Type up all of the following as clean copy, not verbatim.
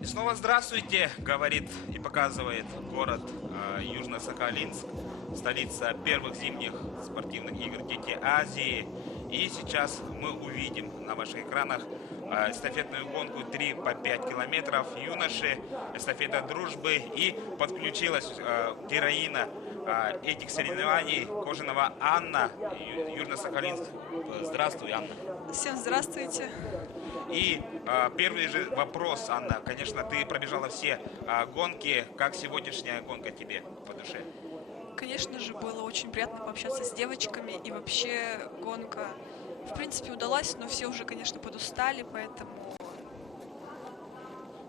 И снова здравствуйте, говорит и показывает город Южно-Сахалинск, столица первых зимних спортивных игр «Дети Азии». И сейчас мы увидим на ваших экранах эстафетную гонку 3 по 5 километров юноши, эстафета дружбы. И подключилась героиня этих соревнований Кожинова Анна, Южно-Сахалинск. Здравствуй, Анна. Всем здравствуйте. И первый же вопрос, Анна. Конечно, ты пробежала все гонки. Как сегодняшняя гонка тебе по душе? Конечно же, было очень приятно пообщаться с девочками, и вообще гонка, в принципе, удалась, но все уже, конечно, подустали, поэтому,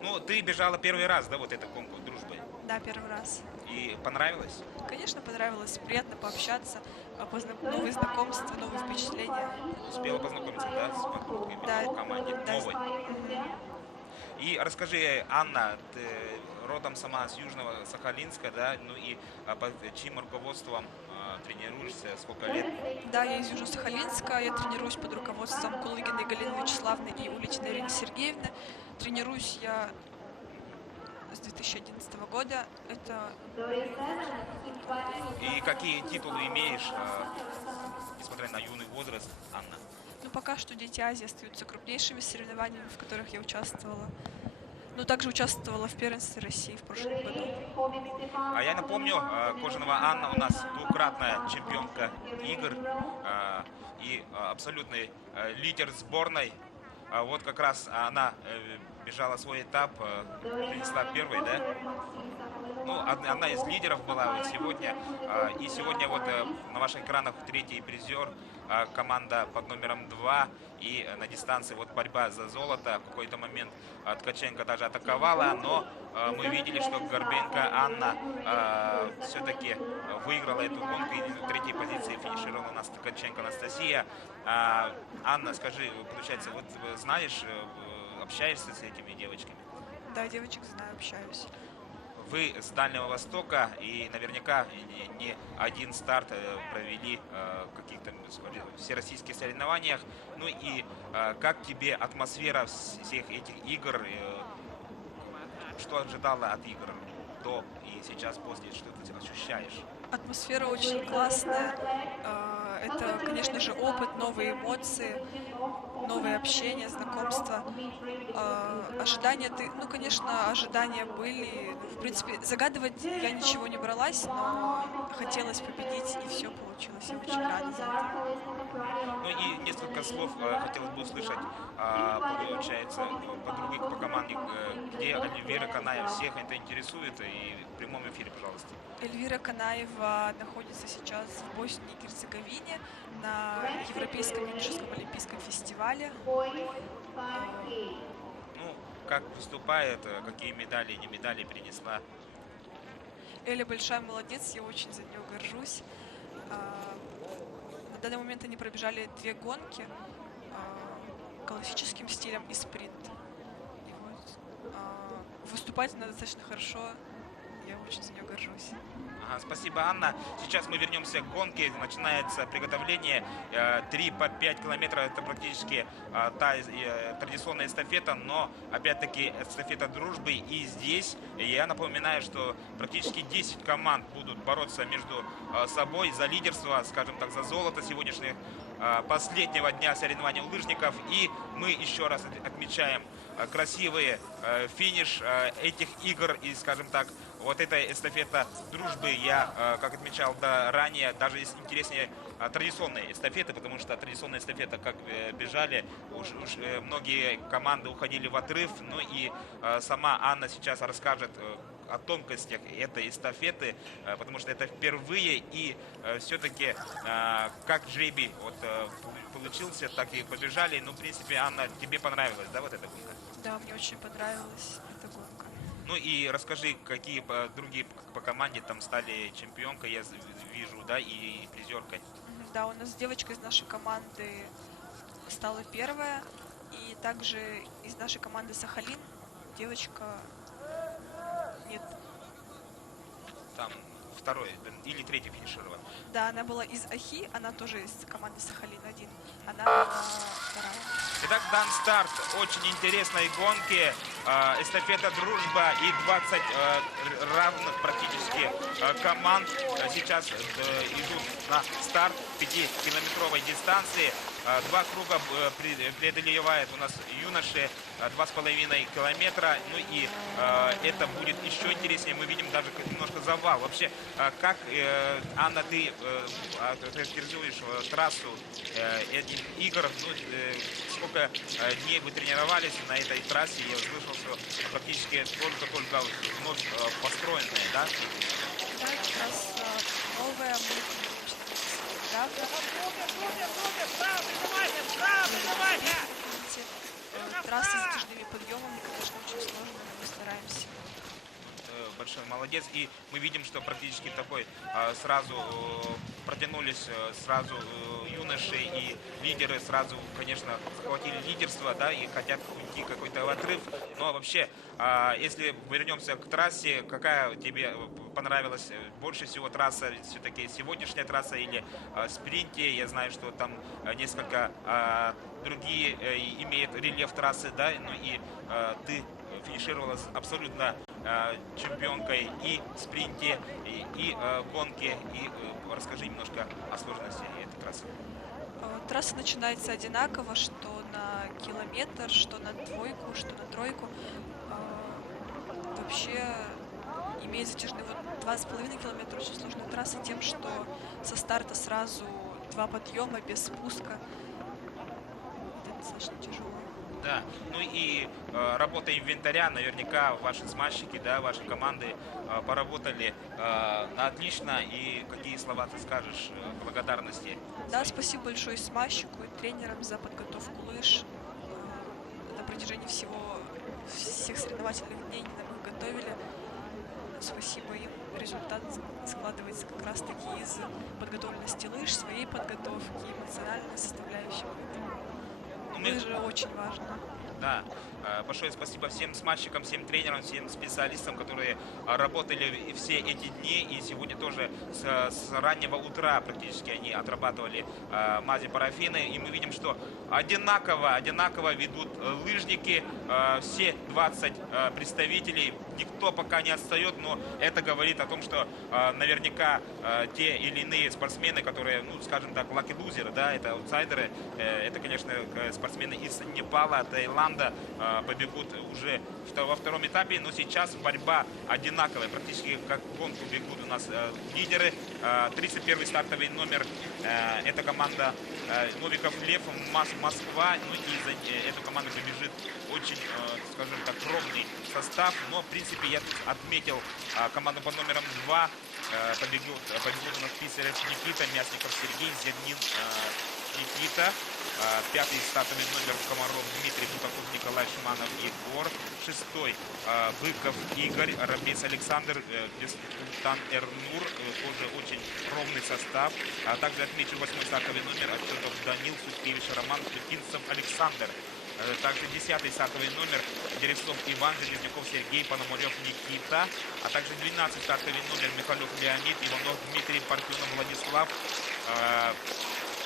Ну, ты бежала первый раз, да, вот эту гонку дружбы. да, первый раз. И понравилось? Конечно, понравилось, приятно пообщаться, новые знакомства, новые впечатления. Успела познакомиться, да, с подругами Да, в команде да. новой? И расскажи, Анна, ты родом сама с Южного Сахалинска, да, ну и под чьим руководством тренируешься, сколько лет? Да, я из Южно-Сахалинска, я тренируюсь под руководством Кулыгиной Галины Вячеславовны и Уличной Ирины Сергеевны. Тренируюсь я с 2011 года. Это И какие титулы имеешь, несмотря на юный возраст, Анна? Ну, пока что Дети Азии остаются крупнейшими соревнованиями, в которых я участвовала. Ну, также участвовала в первенстве России в прошлом году. А я напомню, Кожанова Анна у нас двукратная чемпионка игр и абсолютный лидер сборной. Вот как раз она бежала свой этап, принесла первый, да? Ну, одна из лидеров была вот сегодня. И сегодня вот на ваших экранах третий призер, команда под номером 2. И на дистанции вот борьба за золото. В какой-то момент Ткаченко даже атаковала, но мы видели, что Горбенко Анна все-таки выиграла эту гонку. И на третьей позиции финишировала у нас Ткаченко Анастасия. Анна, скажи, получается, вот знаешь, общаешься с этими девочками? Да, девочек знаю, общаюсь. Вы с Дальнего Востока и наверняка не один старт провели в каких-то всероссийских соревнованиях. Ну и как тебе атмосфера всех этих игр? Что ожидала от игр до и сейчас после? Что ты ощущаешь? Атмосфера очень классная. Это, конечно же, опыт, новые эмоции, новые общения, знакомства. Ожидания ну, конечно, ожидания были. Ну, в принципе, загадывать я ничего не бралась, но хотелось победить, и все получилось. Я очень рада за это. Ну и несколько слов хотелось бы услышать, получается, подруги по команде, где Альвира Канаев. Всех это интересует. И в прямом эфире, пожалуйста. Эльвира Канаева находится сейчас в Боснии и Герцеговине на Европейском юношеском олимпийском фестивале. Ну, как выступает, какие медали и не медали принесла. Эля большая молодец, я очень за нее горжусь. На данный момент они пробежали 2 гонки классическим стилем и спринт. И вот, выступать она достаточно хорошо, я очень за нее горжусь. Ага, спасибо, Анна. Сейчас мы вернемся к гонке. Начинается приготовление. 3 по 5 километров. Это практически традиционная эстафета, но опять-таки эстафета дружбы. И здесь я напоминаю, что практически 10 команд будут бороться между собой за лидерство, скажем так, за золото сегодняшних последнего дня соревнований лыжников. И мы еще раз отмечаем красивый финиш этих игр. И, скажем так, вот эта эстафета дружбы, я, как отмечал ранее, даже интереснее традиционные эстафеты, потому что традиционная эстафета, как бежали, уж многие команды уходили в отрыв. Ну и сама Анна сейчас расскажет о тонкостях этой эстафеты, потому что это впервые, и все-таки как жребий вот, получился, так и побежали. Ну, в принципе, Анна, тебе понравилось, да, вот эта гонка? Да, мне очень понравилась эта гонка. Ну и расскажи, какие другие по команде там стали чемпионкой, я вижу, да, и призеркой. Да, у нас девочка из нашей команды стала первая, и также из нашей команды Сахалин девочка, нет, Там второй или третий финишировала. Да, она была из Ахи, она тоже из команды Сахалин-1. Она была вторая. Итак, дан старт очень интересной гонки. Эстафета «Дружба» и 20 равных практически команд сейчас идут на старт 5-километровой дистанции. Два круга преодолевает у нас юноши, 2,5 километра. Ну и это будет еще интереснее. Мы видим даже немножко завал. Вообще, как, Анна, ты характеризуешь трассу этих игр? Ну, сколько дней вы тренировались на этой трассе? Я слышал, что практически только-только вновь построенная, да? Да, как раз новая, мы трассы с затяжными подъемами, конечно, очень сложно, но мы стараемся. Большой молодец. И мы видим, что практически такой сразу протянулись сразу юноши и лидеры сразу, конечно, захватили лидерство, да, и хотят уйти какой-то в отрыв. Но вообще, если вернемся к трассе, какая тебе понравилась больше всего трасса, все-таки сегодняшняя трасса или спринте? Я знаю, что там несколько другие имеют рельеф трассы, да, ну и ты финишировала с абсолютно чемпионкой и в спринте, и гонке. И расскажи немножко о сложности этой трассы. Трасса начинается одинаково, что на километр, что на двойку, что на тройку. Вообще имеет затяжные 2,5 километра, очень сложная трасса тем, что со старта сразу 2 подъема без спуска. Это достаточно тяжело. Да, ну и работа инвентаря, наверняка ваши смазчики, да, ваши команды поработали отлично. И какие слова ты скажешь благодарности? Да, спасибо большое смазчику и тренерам за подготовку лыж. На протяжении всех соревновательных дней нам их готовили. Спасибо им. Результат складывается как раз таки из подготовленности лыж, своей подготовки, эмоциональной составляющей. Лыжи очень важно. Да, большое спасибо всем смазчикам, всем тренерам, всем специалистам, которые работали все эти дни. И сегодня тоже с раннего утра практически они отрабатывали мази парафины. И мы видим, что одинаково ведут лыжники, все 20 представителей. Никто пока не отстает, но это говорит о том, что наверняка те или иные спортсмены, которые, ну, скажем так, lucky loser, да, это аутсайдеры, это, конечно, спортсмены из Непала, Таиланда, побегут уже во втором этапе, но сейчас борьба одинаковая, практически как гонку бегут у нас лидеры. 31-й стартовый номер, это команда Новиков Лев, Москва, ну и за эту команду побежит очень, скажем так, ровный состав, но в принципе я тут отметил команду под номером 2, побегут у нас Писарев Никита, Мясников Сергей, Зернин Никита, 5-й стартовый номер Комаров Дмитрий, Бутаков Николай, Шиманов Егор, 6-й Быков Игорь, Рабец Александр, Дестан Эрнур, тоже очень ровный состав. Также отмечу 8-й стартовый номер Отчетов Данил, Суткевич Роман, Плетинцев Александр. Также 10-й стартовый номер Деревцов Иван, Железняков Сергей, Пономарев Никита, а также 12-й стартовый номер Михалев Леонид, Иванов Дмитрий, Парфенов Владислав,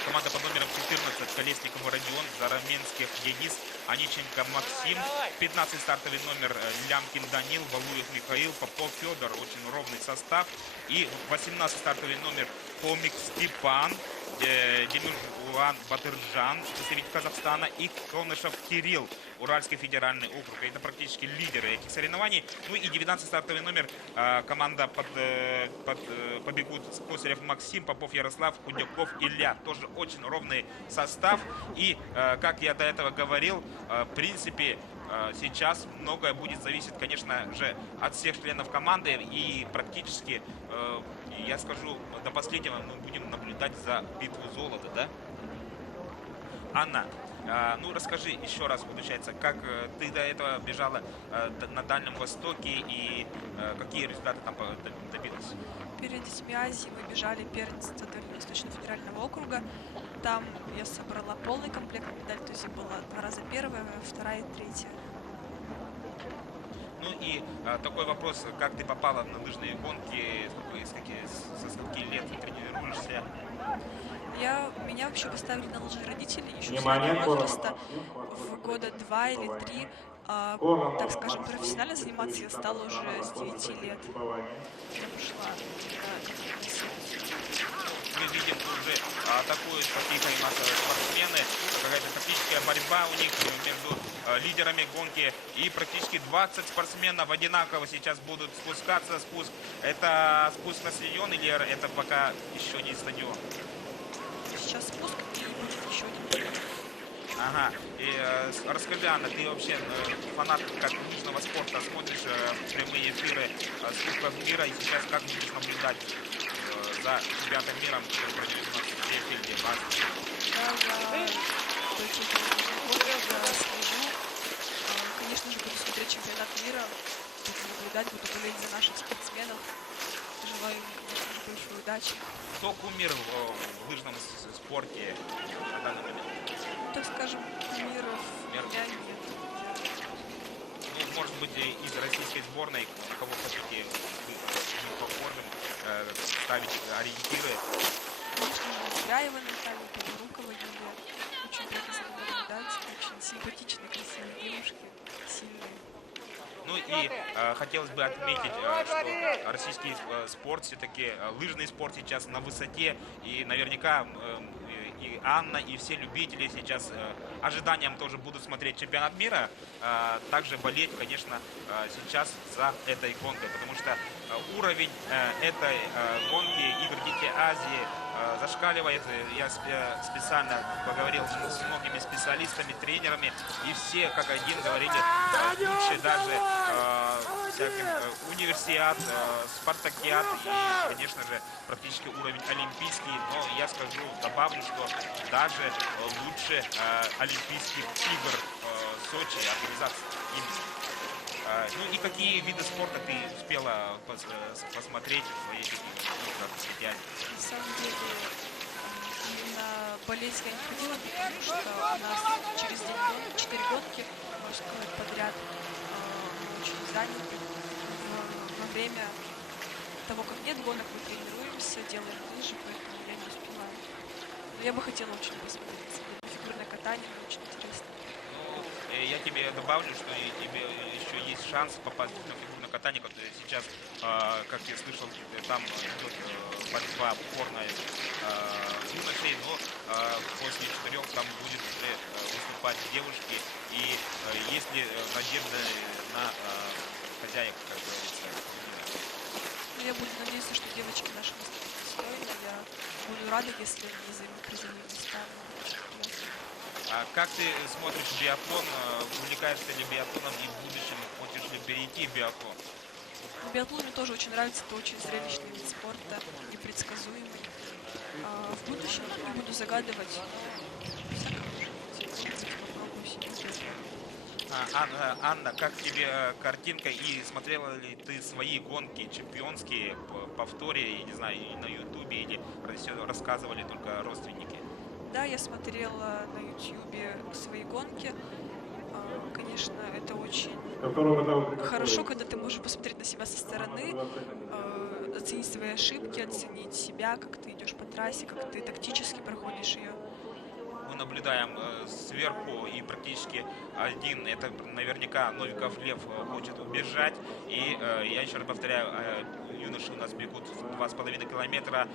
команда под номером 14 Колесников Родион, Зараменских Денис, Аниченко Максим, 15-й стартовый номер Лямкин Данил, Валуев Михаил, Попов Федор, очень ровный состав, и 18-й стартовый номер Хомик Степан, Демиржуан Батыржан, представитель Казахстана, и Конышев Кирилл, Уральский федеральный округ. Это практически лидеры этих соревнований. Ну и 19-й стартовый номер команда побегут Косарев Максим, Попов Ярослав, Худяков Илья. Тоже очень ровный состав. И, как я до этого говорил, в принципе, сейчас многое будет зависеть, конечно же, от всех членов команды. И практически, я скажу, до последнего мы будем наблюдать за битву золота, да? Анна, ну расскажи еще раз, получается, как ты до этого бежала на Дальнем Востоке и какие результаты там добилась? Перед детьми Азии мы бежали первенство Дальневосточного федерального округа. Там я собрала полный комплект медалей, то есть была 2 раза первая, 2-я и 3-я. Ну и такой вопрос, как ты попала на лыжные гонки, со скольки лет ты тренируешься? Меня вообще поставили на лыжи родители еще с Внимание, раннего форма возраста. максимум, форма В максимум, года 2 или 3, так форма скажем, максимум, профессионально заниматься я стала уже с форма 9 лет. экипирования. Я пошла на секцию. Мы видим уже атакуют по тихой массовые спортсмены. Какая-то тактическая борьба у них между лидерами гонки. И практически 20 спортсменов одинаково сейчас будут спускаться. Спуск. Это спуск на стадион или это пока еще не стадион? Сейчас спуск и будет еще один период. Ага. И расскажи, Анна, ты вообще фанат как лыжного спорта, смотришь прямые эфиры Кубков мира, и сейчас как будешь наблюдать за чемпионатом мира, который пройдет у нас в Крефельде, в Азии? Да, я слежу. Конечно же, буду смотреть чемпионат мира, буду наблюдать, буду болеть за наших спортсменов. Желаю им большой удачи. Кто кумир в лыжном спорте на данный момент? Так скажем, кумиров у Мир. меня нет. Ну, может быть, из российской сборной, на кого хотите мы похожим, ставить ориентиры. Конечно же, Зряева Наталья, Белорукова Юлия. Очень приятно за ними наблюдать. Очень симпатичные, красивые девушки, сильные. Ну и хотелось бы отметить, что российский спорт, все-таки лыжный спорт сейчас на высоте. И наверняка и Анна, и все любители сейчас ожиданием тоже будут смотреть чемпионат мира. Также болеть, конечно, сейчас за этой гонкой. Потому что уровень этой гонки Игр Дикой Азии зашкаливает. Я специально поговорил с многими специалистами, тренерами, и все как один говорили, лучше даже всяким универсиад, спартакиад и, конечно же, практически уровень олимпийский. Но я скажу, добавлю, что даже лучше Олимпийских игр Сочи, организации именно. Ну и какие виды спорта ты успела посмотреть в своей жизни? На самом деле, именно болеть я не ходила, потому что у нас через день 4 гонки, можно сказать, подряд. Мы очень заняты. Во время того, как нет гонок, мы тренируемся, делаем лыжи, поэтому я не успеваю. Но я бы хотела очень посмотреть фигурное катание, мне очень интересно. Ну, я тебе добавлю, что и тебе еще есть шанс попасть на фигурное катание, которое сейчас, как я слышал, там идет борьба упорная юношей, но после 4 там будет уже выступать девушки. И есть ли надежда на хозяек, как говорится? Но я буду надеяться, что девочки наши выступят достойно. Я буду рада, если они займут призовые места. А как ты смотришь биатлон? Увлекаешься ли биатлоном и в будущем хочешь ли перейти в биатлон? Биатлон мне тоже очень нравится, это очень зрелищный вид спорта, непредсказуемый. В будущем не буду загадывать, всяко может быть, попробую себя в биатлоне. Анна, как тебе картинка и смотрела ли ты свои гонки чемпионские по повторе, я не знаю, и на ютубе, или рассказывали только родственники? Да, я смотрела на ютьюбе свои гонки. Конечно, это очень хорошо, когда ты можешь посмотреть на себя со стороны, оценить свои ошибки, оценить себя, как ты идешь по трассе, как ты тактически проходишь ее. Мы наблюдаем сверху, и практически один, это наверняка Новиков Лев хочет убежать. И я еще раз повторяю, юноши у нас бегут 2,5 километра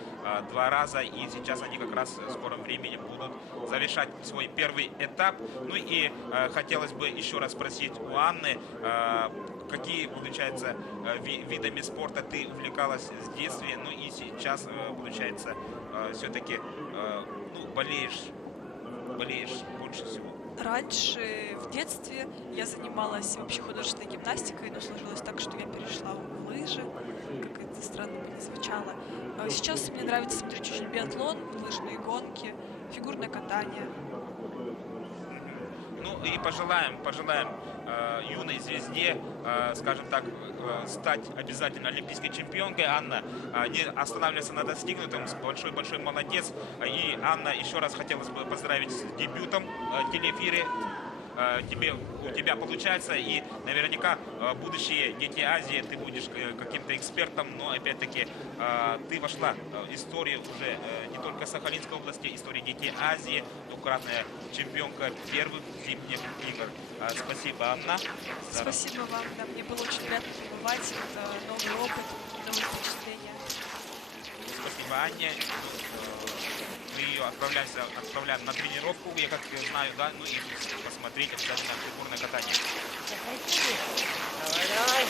2 раза, и сейчас они как раз в скором времени будут завершать свой первый этап. Ну и хотелось бы еще раз спросить у Анны, какие, получается, видами спорта ты увлекалась с детства, ну и сейчас, получается, все-таки болеешь больше всего? Раньше, в детстве, я занималась вообще художественной гимнастикой, но сложилось так, что я перешла в лыжи, как это странно бы не звучало. Сейчас мне нравится смотреть очень биатлон, лыжные гонки, фигурное катание. Ну и пожелаем юной звезде, скажем так, стать обязательно олимпийской чемпионкой. Анна, не останавливаться на достигнутом, большой-большой молодец. И, Анна, еще раз хотелось бы поздравить с дебютом в телеэфире. у тебя получается, и наверняка будущее Дети Азии ты будешь каким-то экспертом, но опять-таки ты вошла в историю уже не только Сахалинской области, истории Дети Азии, двукратная чемпионка первых зимних игр. Спасибо, Анна. Спасибо вам, да, мне было очень приятно побывать, это новый опыт, новые впечатления. Спасибо, Анне. Мы ее отправляем на тренировку, я как знаю, да, ну и посмотреть обязательно фигурное катание. Давай, давай.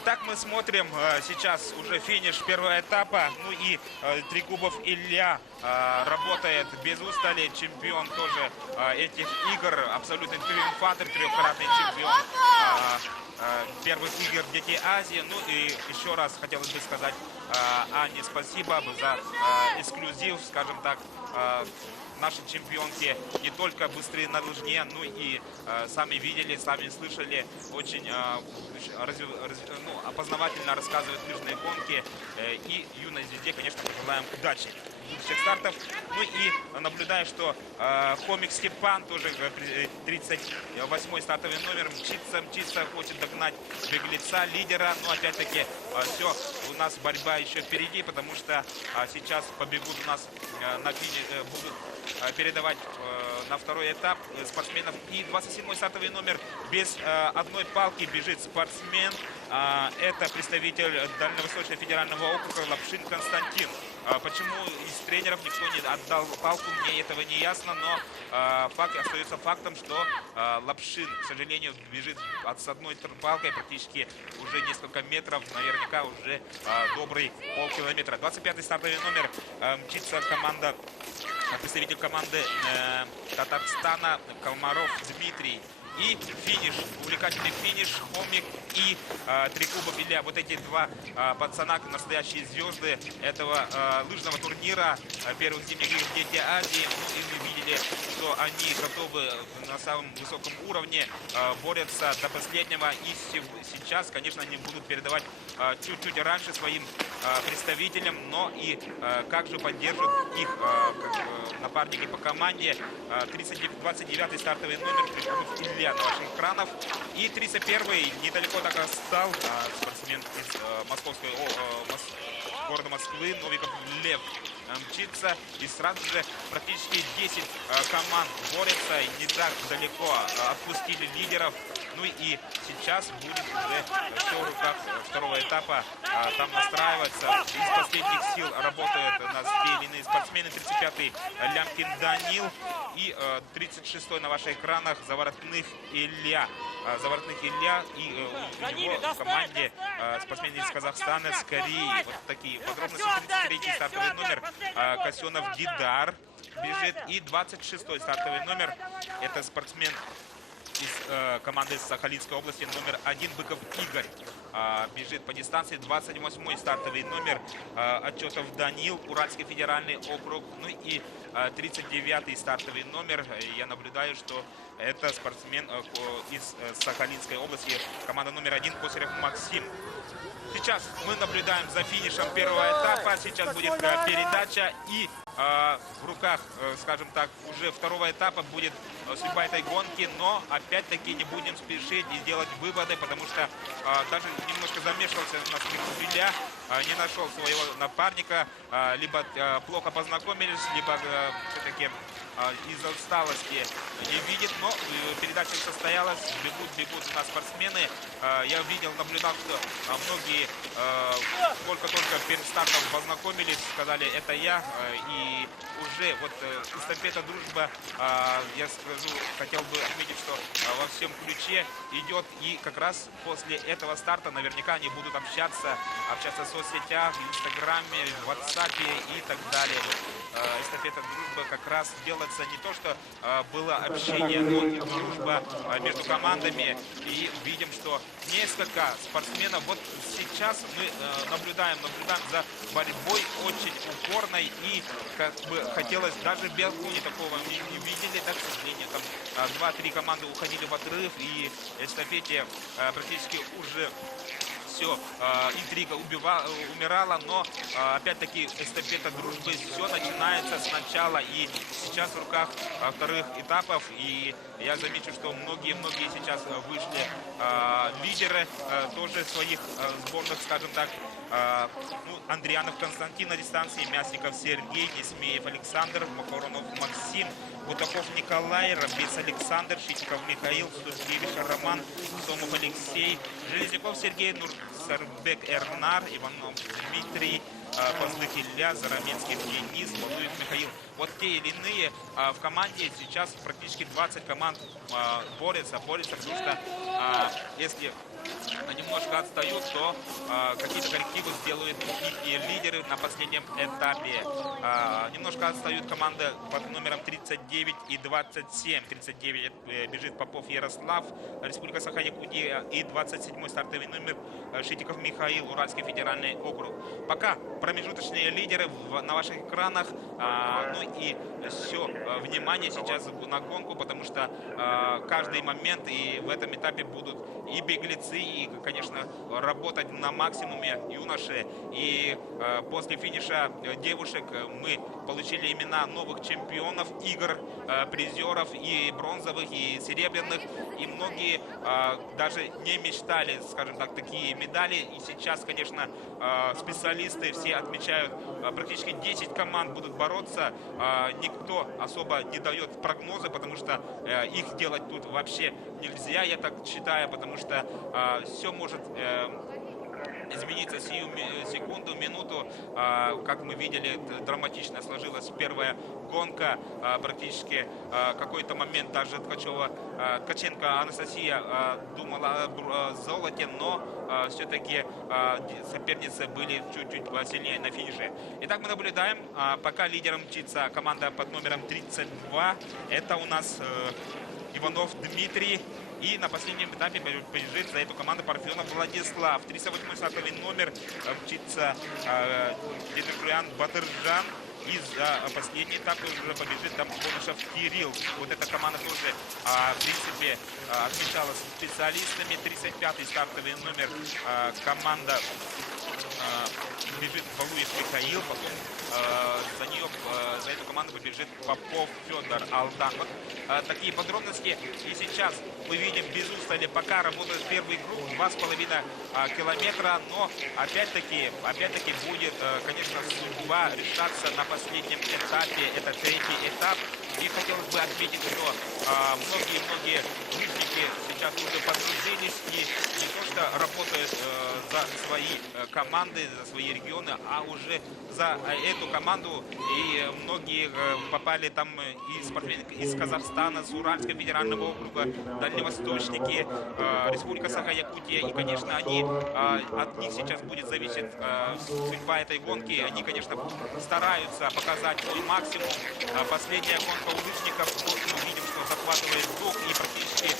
Итак, мы смотрим сейчас уже финиш первого этапа. Ну и Трегубов Илья работает без устали. Чемпион тоже этих игр. Абсолютный триумфатор, трехкратный чемпион первых игр Дети Азии. Ну и еще раз хотелось бы сказать Анне спасибо за эксклюзив, скажем так. Наши чемпионки не только быстрые на лыжне, ну и сами видели, сами слышали, очень опознавательно рассказывают лыжные гонки. И юной звезде, конечно, желаем удачи будущих стартов. Ну и наблюдаю, что Хомик Степан, тоже 38-й стартовый номер, мчится, хочет догнать беглеца, лидера. Но опять-таки все, у нас борьба еще впереди, потому что сейчас побегут у нас на финише, будут передавать на второй этап спортсменов. И 27-й стартовый номер без одной палки бежит спортсмен. Это представитель Дальневосточного федерального округа Лапшин Константин. Почему из тренеров никто не отдал палку, мне этого не ясно, но факт остается фактом, что Лапшин, к сожалению, бежит с одной палкой практически уже несколько метров, наверняка уже добрый полкилометра. 25-й стартовый номер мчится команда, представитель команды Татарстана Калмаров Дмитрий. И финиш, увлекательный финиш, Хомик и Трегубов Илья. Вот эти два пацана, настоящие звезды этого лыжного турнира первых зимних игр Дети Азии. Ну, и мы видели, что они готовы на самом высоком уровне, борются до последнего. И сейчас, конечно, они будут передавать чуть-чуть раньше своим представителям, но и как же поддержат их напарники по команде. 29-й стартовый номер Трегубов Илья на ваших экранах. И 31-й недалеко так отстал спортсмен из города Москвы Новиков Лев мчится. И сразу же практически 10 команд борются. И не так далеко отпустили лидеров. Ну и сейчас будет уже все в руках второго этапа. Там настраиваться. Из последних сил работают у нас те или иные спортсмены. 35-й Лямкин Данил и 36-й на ваших экранах Заворотных Илья. И у него в команде спортсмен из Казахстана, с Кореи. Вот такие подробности. 33-й стартовый номер Касенов Дидар бежит. И 26-й стартовый номер, это спортсмен из команды Сахалинской области, номер 1 Быков Игорь. Бежит по дистанции. 28-й стартовый номер Отчетов Данил, Уральский федеральный округ. Ну и 39-й стартовый номер. Я наблюдаю, что это спортсмен из Сахалинской области, команда номер 1 Косарев Максим. Сейчас мы наблюдаем за финишем первого этапа. Сейчас будет передача. И в руках, скажем так, уже второго этапа будет судьба этой гонки. Но опять-таки не будем спешить и делать выводы, потому что даже немножко замешивался на Илья, не нашел своего напарника. Либо плохо познакомились, либо все-таки из-за усталости не видит. Но передача состоялась. Бегут у нас спортсмены. Я видел, наблюдал, что многие только-только перед стартом познакомились, сказали, это я. И уже вот эстафета «Дружба», я скажу, хотел бы отметить, что во всем ключе идет. И как раз после этого старта наверняка они будут общаться в соцсетях, в Инстаграме, в WhatsApp и так далее. Эстафета дружбы как раз делается не то, что было общение, но и дружба между командами. И видим, что несколько спортсменов, вот сейчас мы наблюдаем за борьбой очень упорной, и как бы хотелось даже белку не такого не видели, да, к сожалению, там 2-3 команды уходили в отрыв, и эстафете практически уже все, интрига умирала, но опять-таки эстафета дружбы, все начинается сначала, и сейчас в руках вторых этапов, и я замечу, что многие сейчас вышли лидеры тоже своих сборных, скажем так, Андрианов Константин на дистанции, Мясников Сергей, Несмеев Александр, Макоронов Максим, Бутаков Николай, Рабец Александр, Щитиков Михаил, Сушкевич Роман, Сомов Алексей, Железняков Сергей, Нурсарбек Эрнар, Иванов Дмитрий, Позлых Илья, Зараменский Денис, Валуев Михаил. Вот те или иные в команде сейчас практически 20 команд борются, потому что если немножко отстают, то какие-то коррективы сделают их лидеры на последнем этапе. Немножко отстают команды под номером 39 и 27. 39 бежит Попов Ярослав, Республика Саха-Якутия, и 27-й стартовый номер Шитиков Михаил, Уральский федеральный округ. Пока промежуточные лидеры на ваших экранах. Ну и все внимание сейчас на гонку, потому что каждый момент и в этом этапе будут и беглецы, и, конечно, работать на максимуме юноши. И после финиша девушек мы получили имена новых чемпионов игр, призеров и бронзовых, и серебряных. И многие даже не мечтали, скажем так, такие медали. И сейчас, конечно, специалисты все отмечают, практически 10 команд будут бороться. Никто особо не дает прогнозы, потому что их делать тут вообще нельзя, я так считаю, потому что все может измениться сию секунду, минуту. Как мы видели, драматично сложилась первая гонка. Практически какой-то момент даже Ткаченко Анастасия думала о золоте, но все-таки соперницы были чуть-чуть сильнее на финише. Итак, мы наблюдаем, пока лидером мчится команда под номером 32. Это у нас Иванов Дмитрий. И на последнем этапе побежит за эту команду Парфенов Владислав. 38-й стартовый номер мчится Дедушуян Батыржан. И за последний этап уже побежит там Конышев Кирилл. Вот эта команда тоже, в принципе, отмечалась специалистами. 35-й стартовый номер команда бежит Валуев Михаил, потом за эту команду побежит Попов Федор Алдан. Вот такие подробности. И сейчас мы видим без устали, пока работает первый круг, 2,5 километра, но опять-таки будет, конечно, судьба решаться на последнем этапе. Это третий этап. И хотелось бы отметить, что многие лыжники сейчас уже подгрузились и не то что работают за свои команды, за свои регионы, а уже за эту команду. И многие попали там и спортсмены из Казахстана, с Уральского федерального округа, дальневосточники, Республика Саха-Якутия. И, конечно, от них сейчас будет зависеть судьба этой гонки. Они, конечно, стараются показать свой максимум. Последняя гонка у лыжников, мы видим, что захватывает дух и практически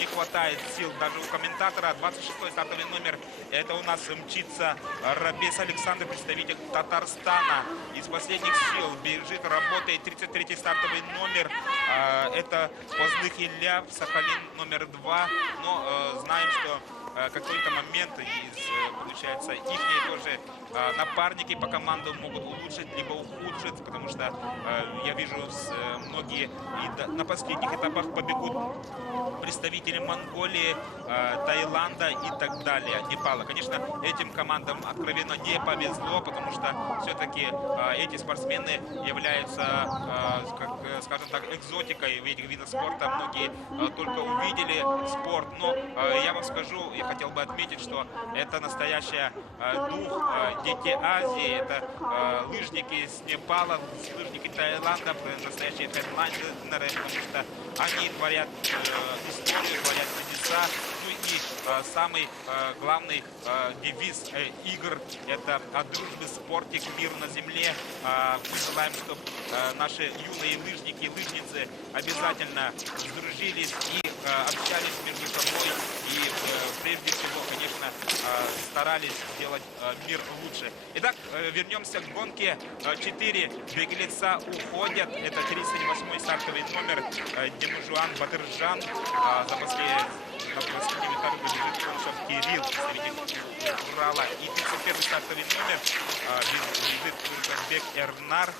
не хватает сил даже у комментатора. 26-й стартовый номер, это у нас мчится Рабес Александр, представитель Татарстана. Из последних сил бежит, работает 33-й стартовый номер, это Позлых Илья, Сахалин номер 2. Но знаем, что какой-то момент, получается, их тоже напарники по командам могут улучшить, либо ухудшить, потому что я вижу, многие и на последних этапах побегут представители Монголии, Таиланда и так далее, Непала. Конечно, этим командам откровенно не повезло, потому что все-таки эти спортсмены являются, скажем так, экзотикой в этих видах спорта. Многие только увидели спорт, но я вам скажу, я хотел бы отметить, что это настоящий дух, дети Азии, это лыжники с Непала, лыжники Таиланда, настоящие тайландеры, потому что они творят историю, беглеца. Ну и самый главный девиз игр – это «От дружбы спортик, мир на земле». Мы желаем, чтобы наши юные лыжники и лыжницы обязательно сдружились и общались между собой. И прежде всего, конечно, старались сделать мир лучше. Итак, вернемся к гонке. 4 беглеца уходят. Это 38-й стартовый номер Демужуан Батыржан. За последними вторым бежит Коншев Кирилл, представитель Урала. И 31-й стартовый номер бежит Урганбек Эрнар,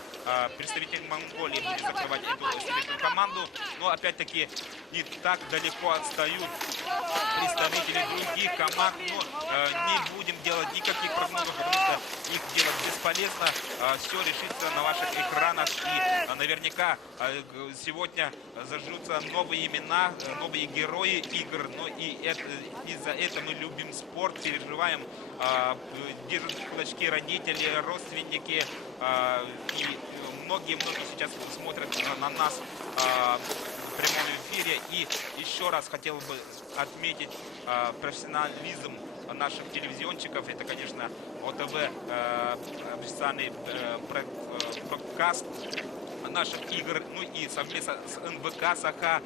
представитель Монголии, будет закрывать эту команду. Но опять-таки не так далеко отстают представители других команд. Но не будем делать никаких прогнозов, потому что их делать бесполезно. Все решится на ваших экранах. И наверняка сегодня зажжутся новые имена, новые герои игр. Но и из-за этого мы любим спорт, переживаем, держат кулачки родители, родственники. И многие сейчас смотрят на нас в прямом эфире. И еще раз хотел бы отметить профессионализм наших телевизионщиков. Это, конечно, ОТВ, официальный бродкаст наших игр, ну и совместно с НВК САХА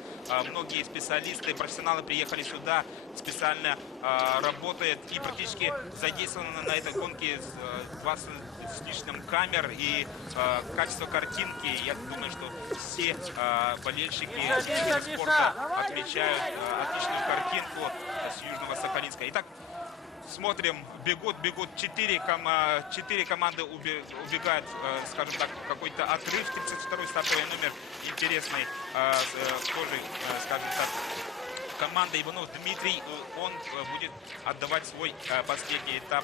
многие специалисты, профессионалы приехали сюда, специально работают и практически задействованы на этой гонке 20 с лишним камер и качество картинки. Я думаю, что все болельщики спорта отмечают отличную картинку с Южного Сахалинска. Итак, смотрим, бегут 4 команды убегают, скажем так, какой-то отрыв. 32-й стартовый номер интересный, тоже, скажем так, команда Иванов Дмитрий, он будет отдавать свой последний этап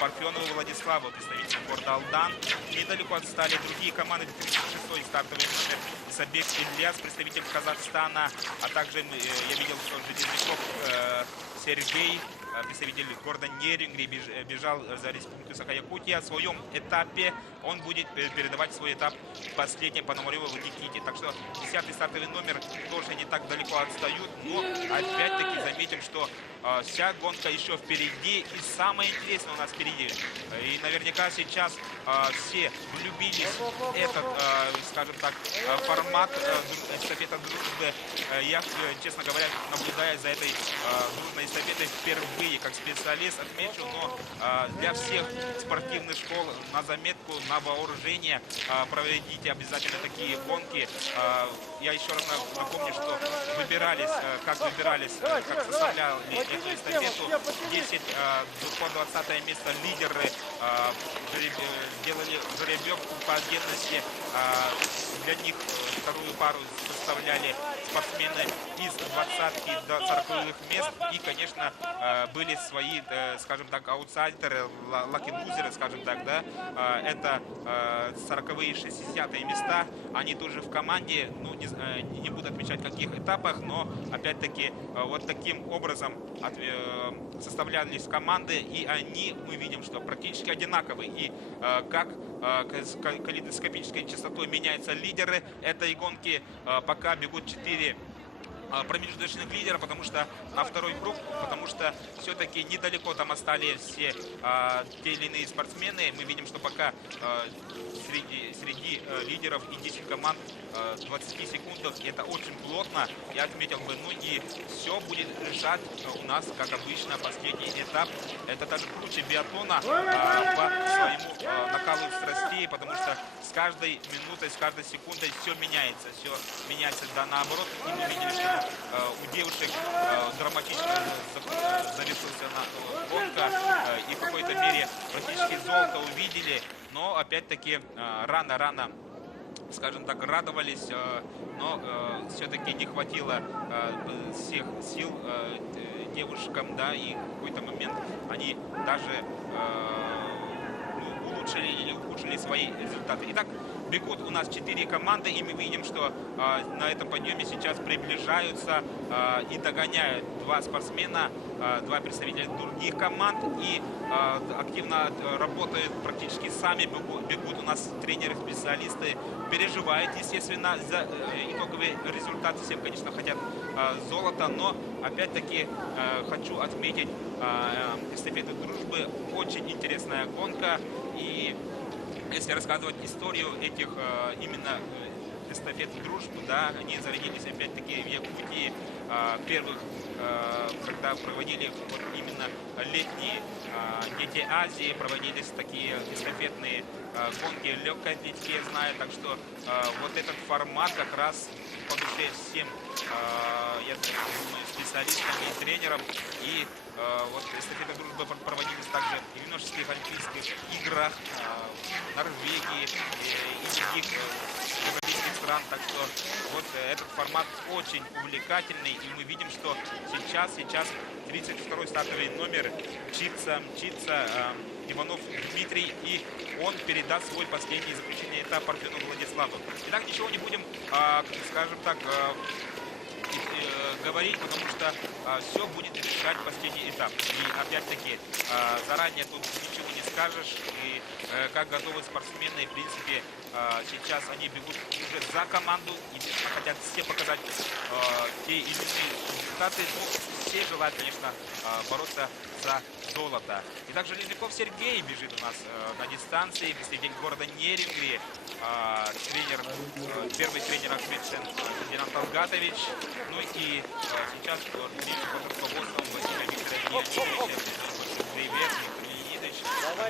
Парфенову Владиславу, представитель города Алдан. Недалеко отстали другие команды. 36-й стартовый номер Сабек Ильяс, представитель Казахстана, а также я видел, что Железняков Сергей, представитель города Нерюнгри, бежал за Республику Саха-Якутия. В своем этапе он будет передавать свой этап последний Пономареву Никите. Так что 10-й стартовый номер тоже не так далеко отстают. Но опять-таки заметим, что вся гонка еще впереди. И самое интересное у нас впереди. И наверняка сейчас все влюбились в этот, скажем так, формат эстафета дружбы. Я, честно говоря, наблюдая за этой дружной эстафетой впервые как специалист, отмечу, но для всех спортивных школ на заметку, на вооружение проведите обязательно такие гонки. Я еще раз напомню, что как составляли эту эстафету. 10 по 20 место лидеры сделали жеребьевку по отдельности. Для них вторую пару составляли спортсмены из 20-ки до 40-х мест. И, конечно, были свои, скажем так, аутсайдеры, лаки-лузеры, скажем так, да. Это 40-е, 60-е места. Они тоже в команде, ну, не буду отмечать в каких этапах, но, опять-таки, вот таким образом составлялись команды. И они, мы видим, что практически одинаковые. И как калейдоскопической частотой меняются лидеры этой гонки. Пока бегут 4 промежуточных лидера, потому что на второй круг, потому что все-таки недалеко там остались все те или иные спортсмены. Мы видим, что пока среди лидеров и 10 команд 20 секундах, это очень плотно, я отметил бы. Ну и все будет решать у нас, как обычно, последний этап. Это даже круче биатлона по своему накалу страстей, потому что с каждой минутой, с каждой секундой все меняется да наоборот. И мы видели, что у девушек драматично завершился гонка и в какой-то мере практически золото увидели, но опять-таки рано, скажем так, радовались, но все-таки не хватило всех сил девушкам, да, и в какой-то момент они даже улучшили или ухудшили свои результаты. Итак, бегут у нас 4 команды, и мы видим, что на этом подъеме сейчас приближаются и догоняют 2 спортсмена, 2 представителя других команд, и активно работают, практически сами бегут у нас тренеры-специалисты, переживают, естественно, за итоговый результат. Всем, конечно, хотят золото, но опять-таки хочу отметить эстафету дружбы. Очень интересная гонка. И если рассказывать историю этих именно эстафет дружбы, да, они зародились опять-таки в Якутии первых, когда проводили вот именно летние Дети Азии, проводились такие эстафетные гонки легкой атлетики, я знаю, так что вот этот формат как раз по душе всем, я думаю, специалистам и тренерам. И вот эстафета дружбы проводились также в юношеских олимпийских играх в Норвегии и других европейских стран. Так что вот этот формат очень увлекательный. И мы видим, что сейчас 32-й стартовый номер мчится Иванов Дмитрий, и он передаст свой последний заключительный этап Парфену Владиславу. Итак, ничего не будем, скажем так, говорить, потому что все будет решать последний этап. И опять-таки заранее тут ничего не скажешь. И как готовы спортсмены, в принципе, сейчас они бегут уже за команду и хотят все показать те или иные результаты. Ну, все желают, конечно, бороться за золото. И также Железняков Сергей бежит у нас на дистанции, представитель города Нерюнгри, первый тренер Ахмедшин Фердинанд Талгатович. Ну и сейчас под руководством Владимира Викторовича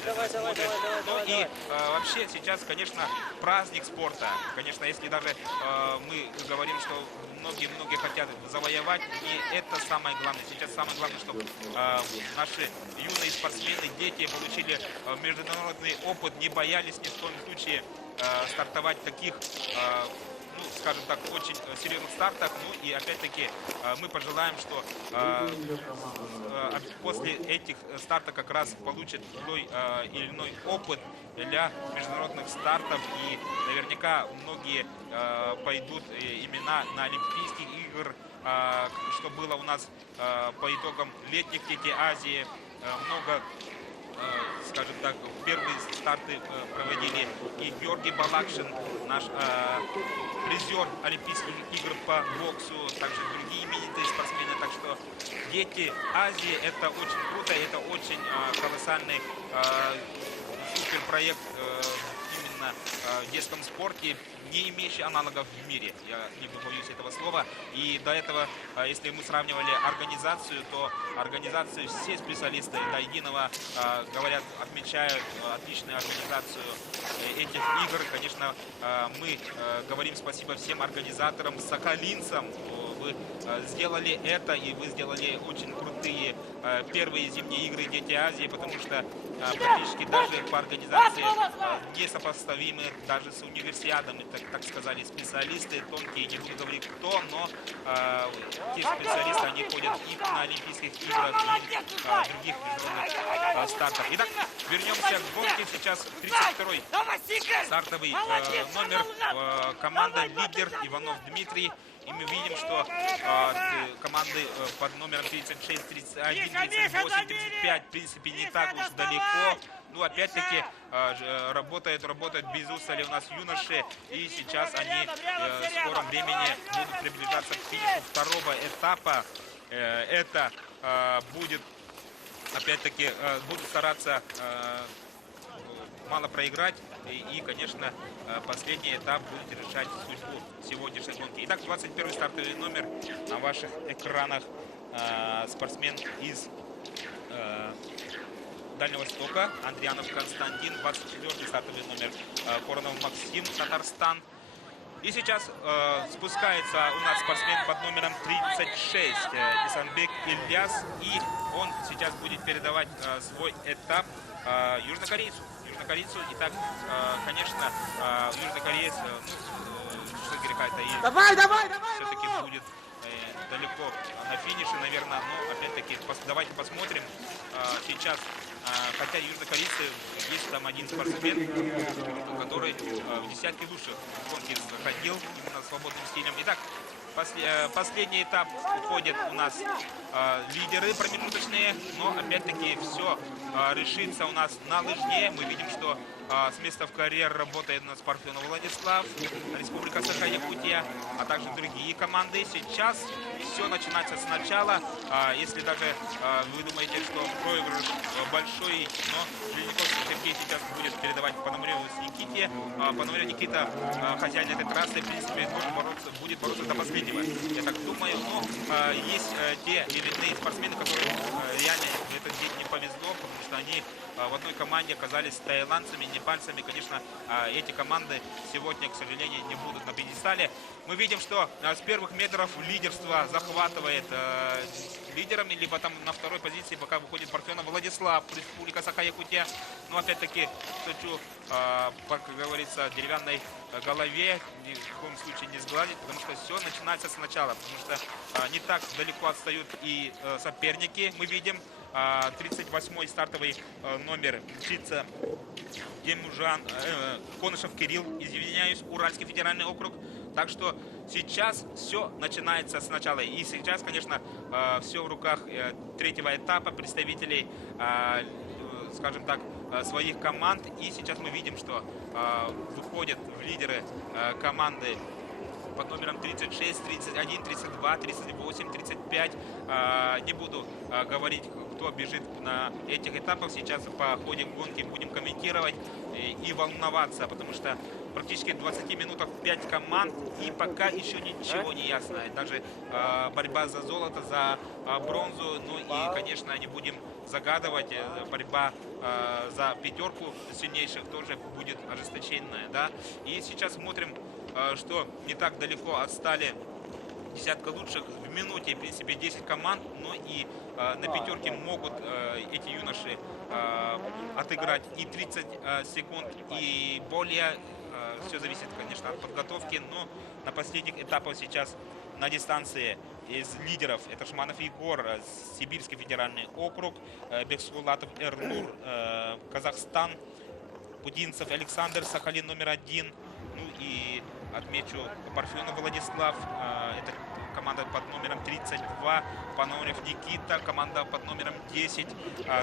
Давай. Ну и вообще сейчас, конечно, праздник спорта. Конечно, если даже мы говорим, что многие хотят завоевать, и это самое главное. Сейчас самое главное, чтобы наши юные спортсмены, дети получили международный опыт, не боялись ни в коем случае стартовать таких, ну, скажем так, очень серьезных стартах. Ну и опять-таки мы пожелаем, что после этих стартов как раз получат той или иной опыт для международных стартов. И наверняка многие пойдут имена на Олимпийских игр, что было у нас по итогам летних Дети Азии. Много, скажем так, первые старты проводили и Георгий Балакшин, наш призер Олимпийских игр по боксу, также другие именитые спортсмены. Так что Дети Азии — это очень круто, это очень колоссальный суперпроект именно в детском спорте, не имеющий аналогов в мире, я не побоюсь этого слова. И до этого, если мы сравнивали организацию, то организацию все специалисты до единого говорят, отмечают отличную организацию этих игр. Конечно, мы говорим спасибо всем организаторам, сахалинцам. Вы сделали это, и вы сделали очень крутые первые зимние игры Дети Азии, потому что практически даже по организации несопоставимы даже с универсиадами, так сказали специалисты, тонкие, не буду говорить кто, но те специалисты, они ходят и на Олимпийских играх, и других международных стартах. Итак, вернемся к гонке. Сейчас 32-й стартовый номер, команда лидер Иванов Дмитрий. И мы видим, что команды под номером 36, 31, 38, 35, в принципе, не так уж далеко. Ну, опять-таки, работают без устали у нас юноши. И сейчас они в скором времени будут приближаться к финишу второго этапа. Это будет, опять-таки, будут стараться мало проиграть. И, конечно, последний этап будет решать судьбу сегодняшней гонки. Итак, 21-й стартовый номер на ваших экранах. Спортсмен из Дальнего Востока, Андрианов Константин. 24-й стартовый номер, Коронов Максим, Татарстан. И сейчас спускается у нас спортсмен под номером 36, Исанбек Ильяс. И он сейчас будет передавать свой этап южнокорейцу. Итак, конечно, южнокореец, что греха это и все-таки будет далеко на финише, наверное. Но опять-таки давайте посмотрим сейчас. Хотя южнокорейцы, есть там один спортсмен, который в десятки лучших гонки заходил именно свободным стилем. Итак, Последний этап уходит у нас лидеры промежуточные, но опять-таки все решится у нас на лыжне. Мы видим, что с места в карьер работает у нас Парфенов Владислав, Республика Саха-Якутия, а также другие команды. Сейчас все начинается сначала. Если даже вы думаете, что проигрыш большой, но Жильниковский Сергей сейчас будет передавать Пономареву с Никите. Пономарев Никита, хозяин этой трассы, в принципе, тоже будет бороться до последнего. Я так думаю, но есть те именные спортсмены, которым реально в этот день не повезло, потому что они в одной команде оказались таиландцами, непальцами. Конечно, эти команды сегодня, к сожалению, не будут на пьедестале. Мы видим, что с первых метров лидерство захватывает лидерами, либо там на второй позиции пока выходит Парфенов Владислав, Республика Саха-Якутия. Но опять-таки хочу, как говорится, деревянной голове ни в коем случае не сгладить, потому что все начинается сначала, потому что не так далеко отстают и соперники. Мы видим 38-й стартовый номер мчится Демужан, Конышев Кирилл, извиняюсь, Уральский федеральный округ. Так что сейчас все начинается сначала. И сейчас, конечно, все в руках третьего этапа представителей, скажем так, своих команд. И сейчас мы видим, что выходят в лидеры команды под номером 36, 31, 32, 38, 35. Не буду говорить, кто бежит на этих этапах. Сейчас по ходе гонки будем комментировать и волноваться, потому что практически 20 минутах 5 команд, и пока еще ничего не ясно. Даже борьба за золото, за бронзу, ну и, конечно, не будем загадывать, борьба за пятерку сильнейших тоже будет ожесточенная, да. И сейчас смотрим, что не так далеко отстали десятка лучших. В минуте, в принципе, 10 команд, но и на пятерке могут эти юноши отыграть и 30 секунд, и более. Все зависит, конечно, от подготовки, но на последних этапах сейчас на дистанции из лидеров это Шманов Егор, Сибирский федеральный округ, Бексулатов Эрнур, Казахстан, Пудинцев Александр, Сахалин номер 1, ну и отмечу Парфенов Владислав, это команда под номером 32, Пономарев Никита, команда под номером 10.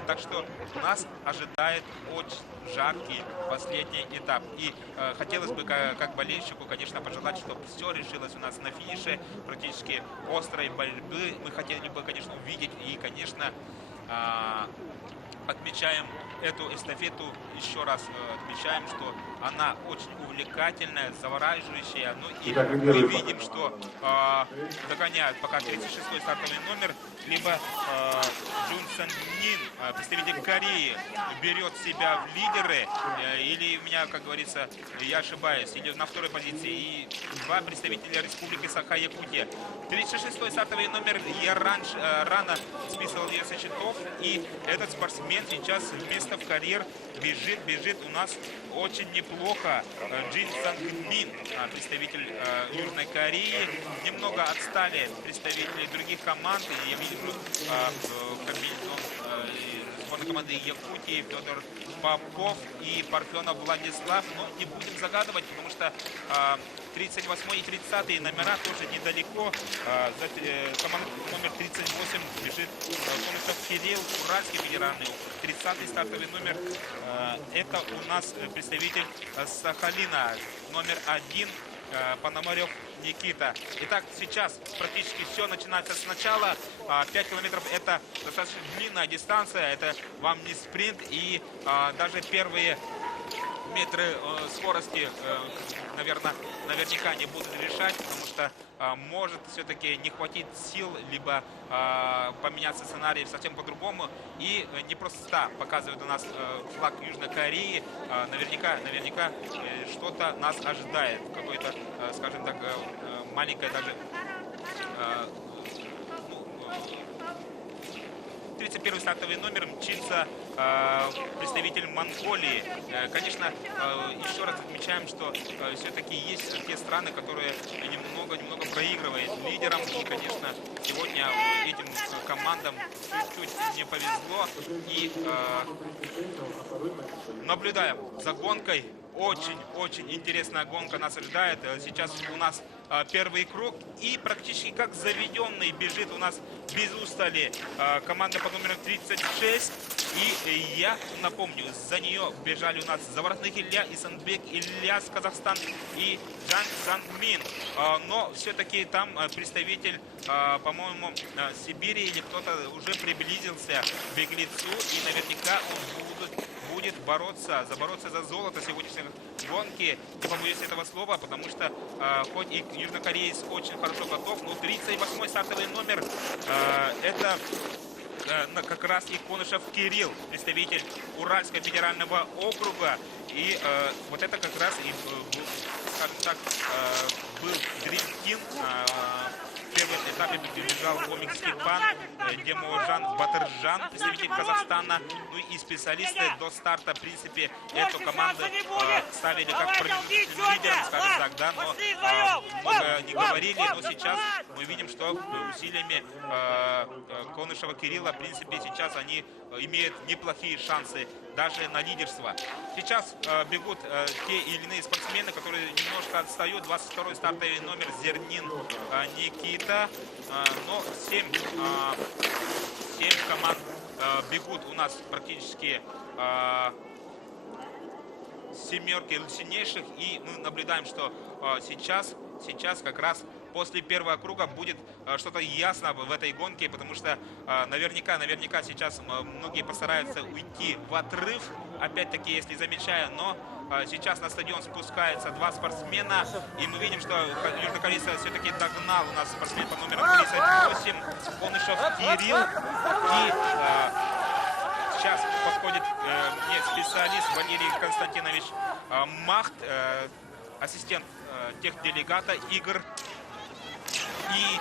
Так что нас ожидает очень жаркий последний этап. И хотелось бы, как болельщику, конечно, пожелать, чтобы все решилось у нас на финише, практически острой борьбы. Мы хотели бы, конечно, увидеть и, конечно, отмечаем эту эстафету, еще раз отмечаем, что она очень увлекательная, завораживающая. Ну и мы видим, что догоняют пока 36-й стартовый номер, либо Джун Сан Нин, представитель Кореи, берет себя в лидеры, или у меня, как говорится, я ошибаюсь, или на второй позиции, и два представителя Республики Саха-Якутия. 36-й стартовый номер я рано списывал ее со счетов, и этот спортсмен сейчас вместо в карьер бежит у нас очень неплохо. Джин Санг Мин, представитель Южной Кореи. Немного отстали представители других команд. Я вижу комбинезон сборной команды Якутии Федор Попов и Парфенов Владислав. Но не будем загадывать, потому что 38 и 30 номера тоже недалеко. Команда номер 38 бежит Конышев Кирилл, Уральский федеральный округ. 30-й стартовый номер это у нас представитель Сахалина, номер 1 Пономарев Никита. Итак, сейчас практически все начинается сначала. 5 километров это достаточно длинная дистанция, это вам не спринт, и даже первые метры скорости, наверняка не будут решать, потому что может все-таки не хватить сил, либо поменяться сценарий совсем по-другому. И не просто показывает у нас флаг Южной Кореи. Наверняка что-то нас ожидает. Какой-то, скажем так, маленькое даже 31-й стартовый номер мчится представитель Монголии. Конечно, еще раз отмечаем, что все-таки есть те страны, которые немного проигрывают лидерам. И, конечно, сегодня этим командам чуть-чуть не повезло. И наблюдаем за гонкой. Очень интересная гонка нас ожидает. Сейчас у нас первый круг. И практически как заведенный бежит у нас без устали команда под номером 36. И я напомню, за нее бежали у нас Заворотных Илья, Исанбек Ильяс, Казахстан, и Джан Санмин. Но все-таки там представитель, по-моему, Сибири или кто-то уже приблизился к беглецу. И наверняка он будет бороться за золото сегодняшней гонки. Не побоюсь этого слова, потому что хоть и южнокореец очень хорошо готов, но 38-й стартовый номер это как раз и Конышев Кирилл, представитель Уральского федерального округа. И вот это как раз и, скажем так, был Дрим-Кин. В первом этапе бежал комикский бан Деможан Батыржан, представитель Казахстана. Ну и специалисты до старта, в принципе, эту команду ставили как лидером, скажем так, да, но много не говорили, но сейчас мы видим, что усилиями Конышева Кирилла, в принципе, сейчас они имеют неплохие шансы даже на лидерство. Сейчас бегут те или иные спортсмены, которые немножко отстают. 22-й стартовый номер Зернин Никита. Но 7 команд бегут у нас практически семерки сильнейших. И мы наблюдаем, что сейчас как раз после первого круга будет что-то ясно в этой гонке, потому что наверняка сейчас многие постараются уйти в отрыв, опять-таки, если замечаю, но сейчас на стадион спускаются два спортсмена, и мы видим, что южнокорейца все-таки догнал у нас спортсмен по номеру 38, Конышев Кирилл, и сейчас подходит мне специалист Валерий Константинович Махт, ассистент техделегата Игорь. И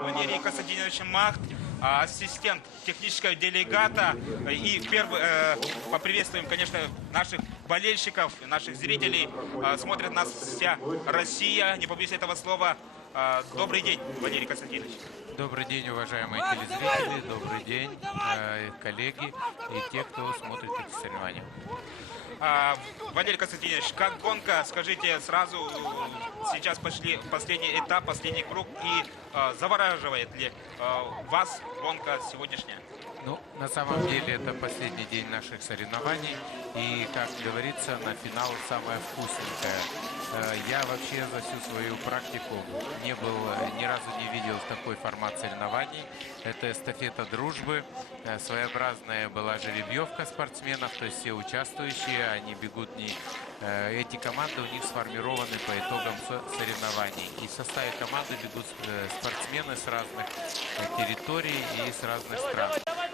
Валерий Константинович Махт, ассистент технического делегата. И поприветствуем, конечно, наших болельщиков, наших зрителей. Смотрит нас вся Россия, не побоюсь этого слова. Добрый день, Валерий Константинович. Добрый день, уважаемые телезрители, добрый день, коллеги и те, кто смотрит эти соревнования. Валерий Константинович, как гонка, скажите сразу, сейчас пошли последний этап, последний круг, и завораживает ли вас гонка сегодняшняя? Ну, на самом деле, это последний день наших соревнований, и, как говорится, на финал самое вкусненькое. Я вообще за всю свою практику ни разу не видел такой формат соревнований. Это эстафета дружбы, своеобразная была жеребьевка спортсменов, то есть все участвующие, они бегут эти команды у них сформированы по итогам соревнований. И в составе команды бегут спортсмены с разных территорий и с разных стран.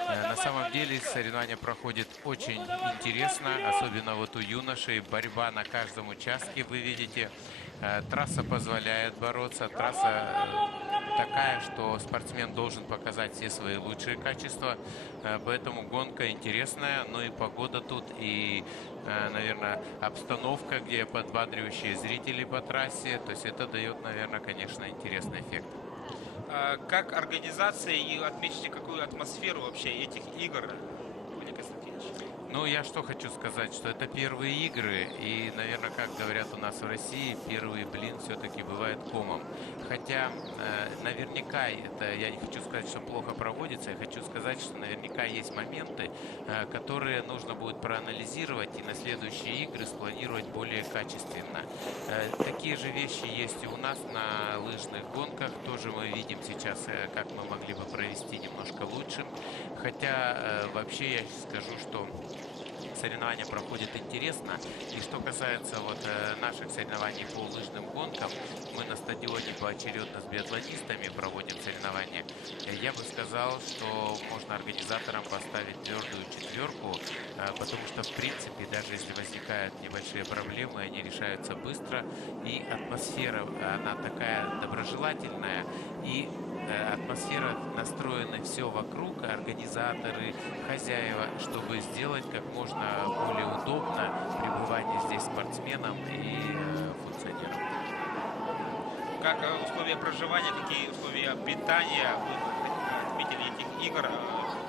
На самом деле соревнования проходят очень интересно, особенно вот у юношей. Борьба на каждом участке, вы видите. Трасса позволяет бороться. Трасса такая, что спортсмен должен показать все свои лучшие качества. Поэтому гонка интересная, но и погода тут, и, наверное, обстановка, где подбадривающие зрители по трассе. То есть это дает, наверное, конечно, интересный эффект. Как организация и отметите, какую атмосферу вообще этих игр, Валерий Константинович? Ну, я что хочу сказать, что это первые игры, и, наверное, как говорят у нас в России, первый блин все-таки бывает комом. Хотя, наверняка, я не хочу сказать, что плохо проводится, я хочу сказать, что наверняка есть моменты, которые нужно будет проанализировать и на следующие игры спланировать более качественно. Такие же вещи есть и у нас на лыжных гонках, тоже мы видим сейчас, как мы могли бы провести немножко лучше. Хотя, вообще, я скажу, что соревнования проходят интересно. И что касается вот наших соревнований по лыжным гонкам, мы на стадионе поочередно с биатлонистами проводим соревнования. Я бы сказал, что можно организаторам поставить твердую четверку, потому что, в принципе, даже если возникают небольшие проблемы, они решаются быстро. И атмосфера, она такая доброжелательная. И атмосфера настроена все вокруг, организаторы, хозяева, чтобы сделать как можно более удобно пребывание здесь спортсменам и функционерам. Как условия проживания, какие условия питания вы отметили этих игр?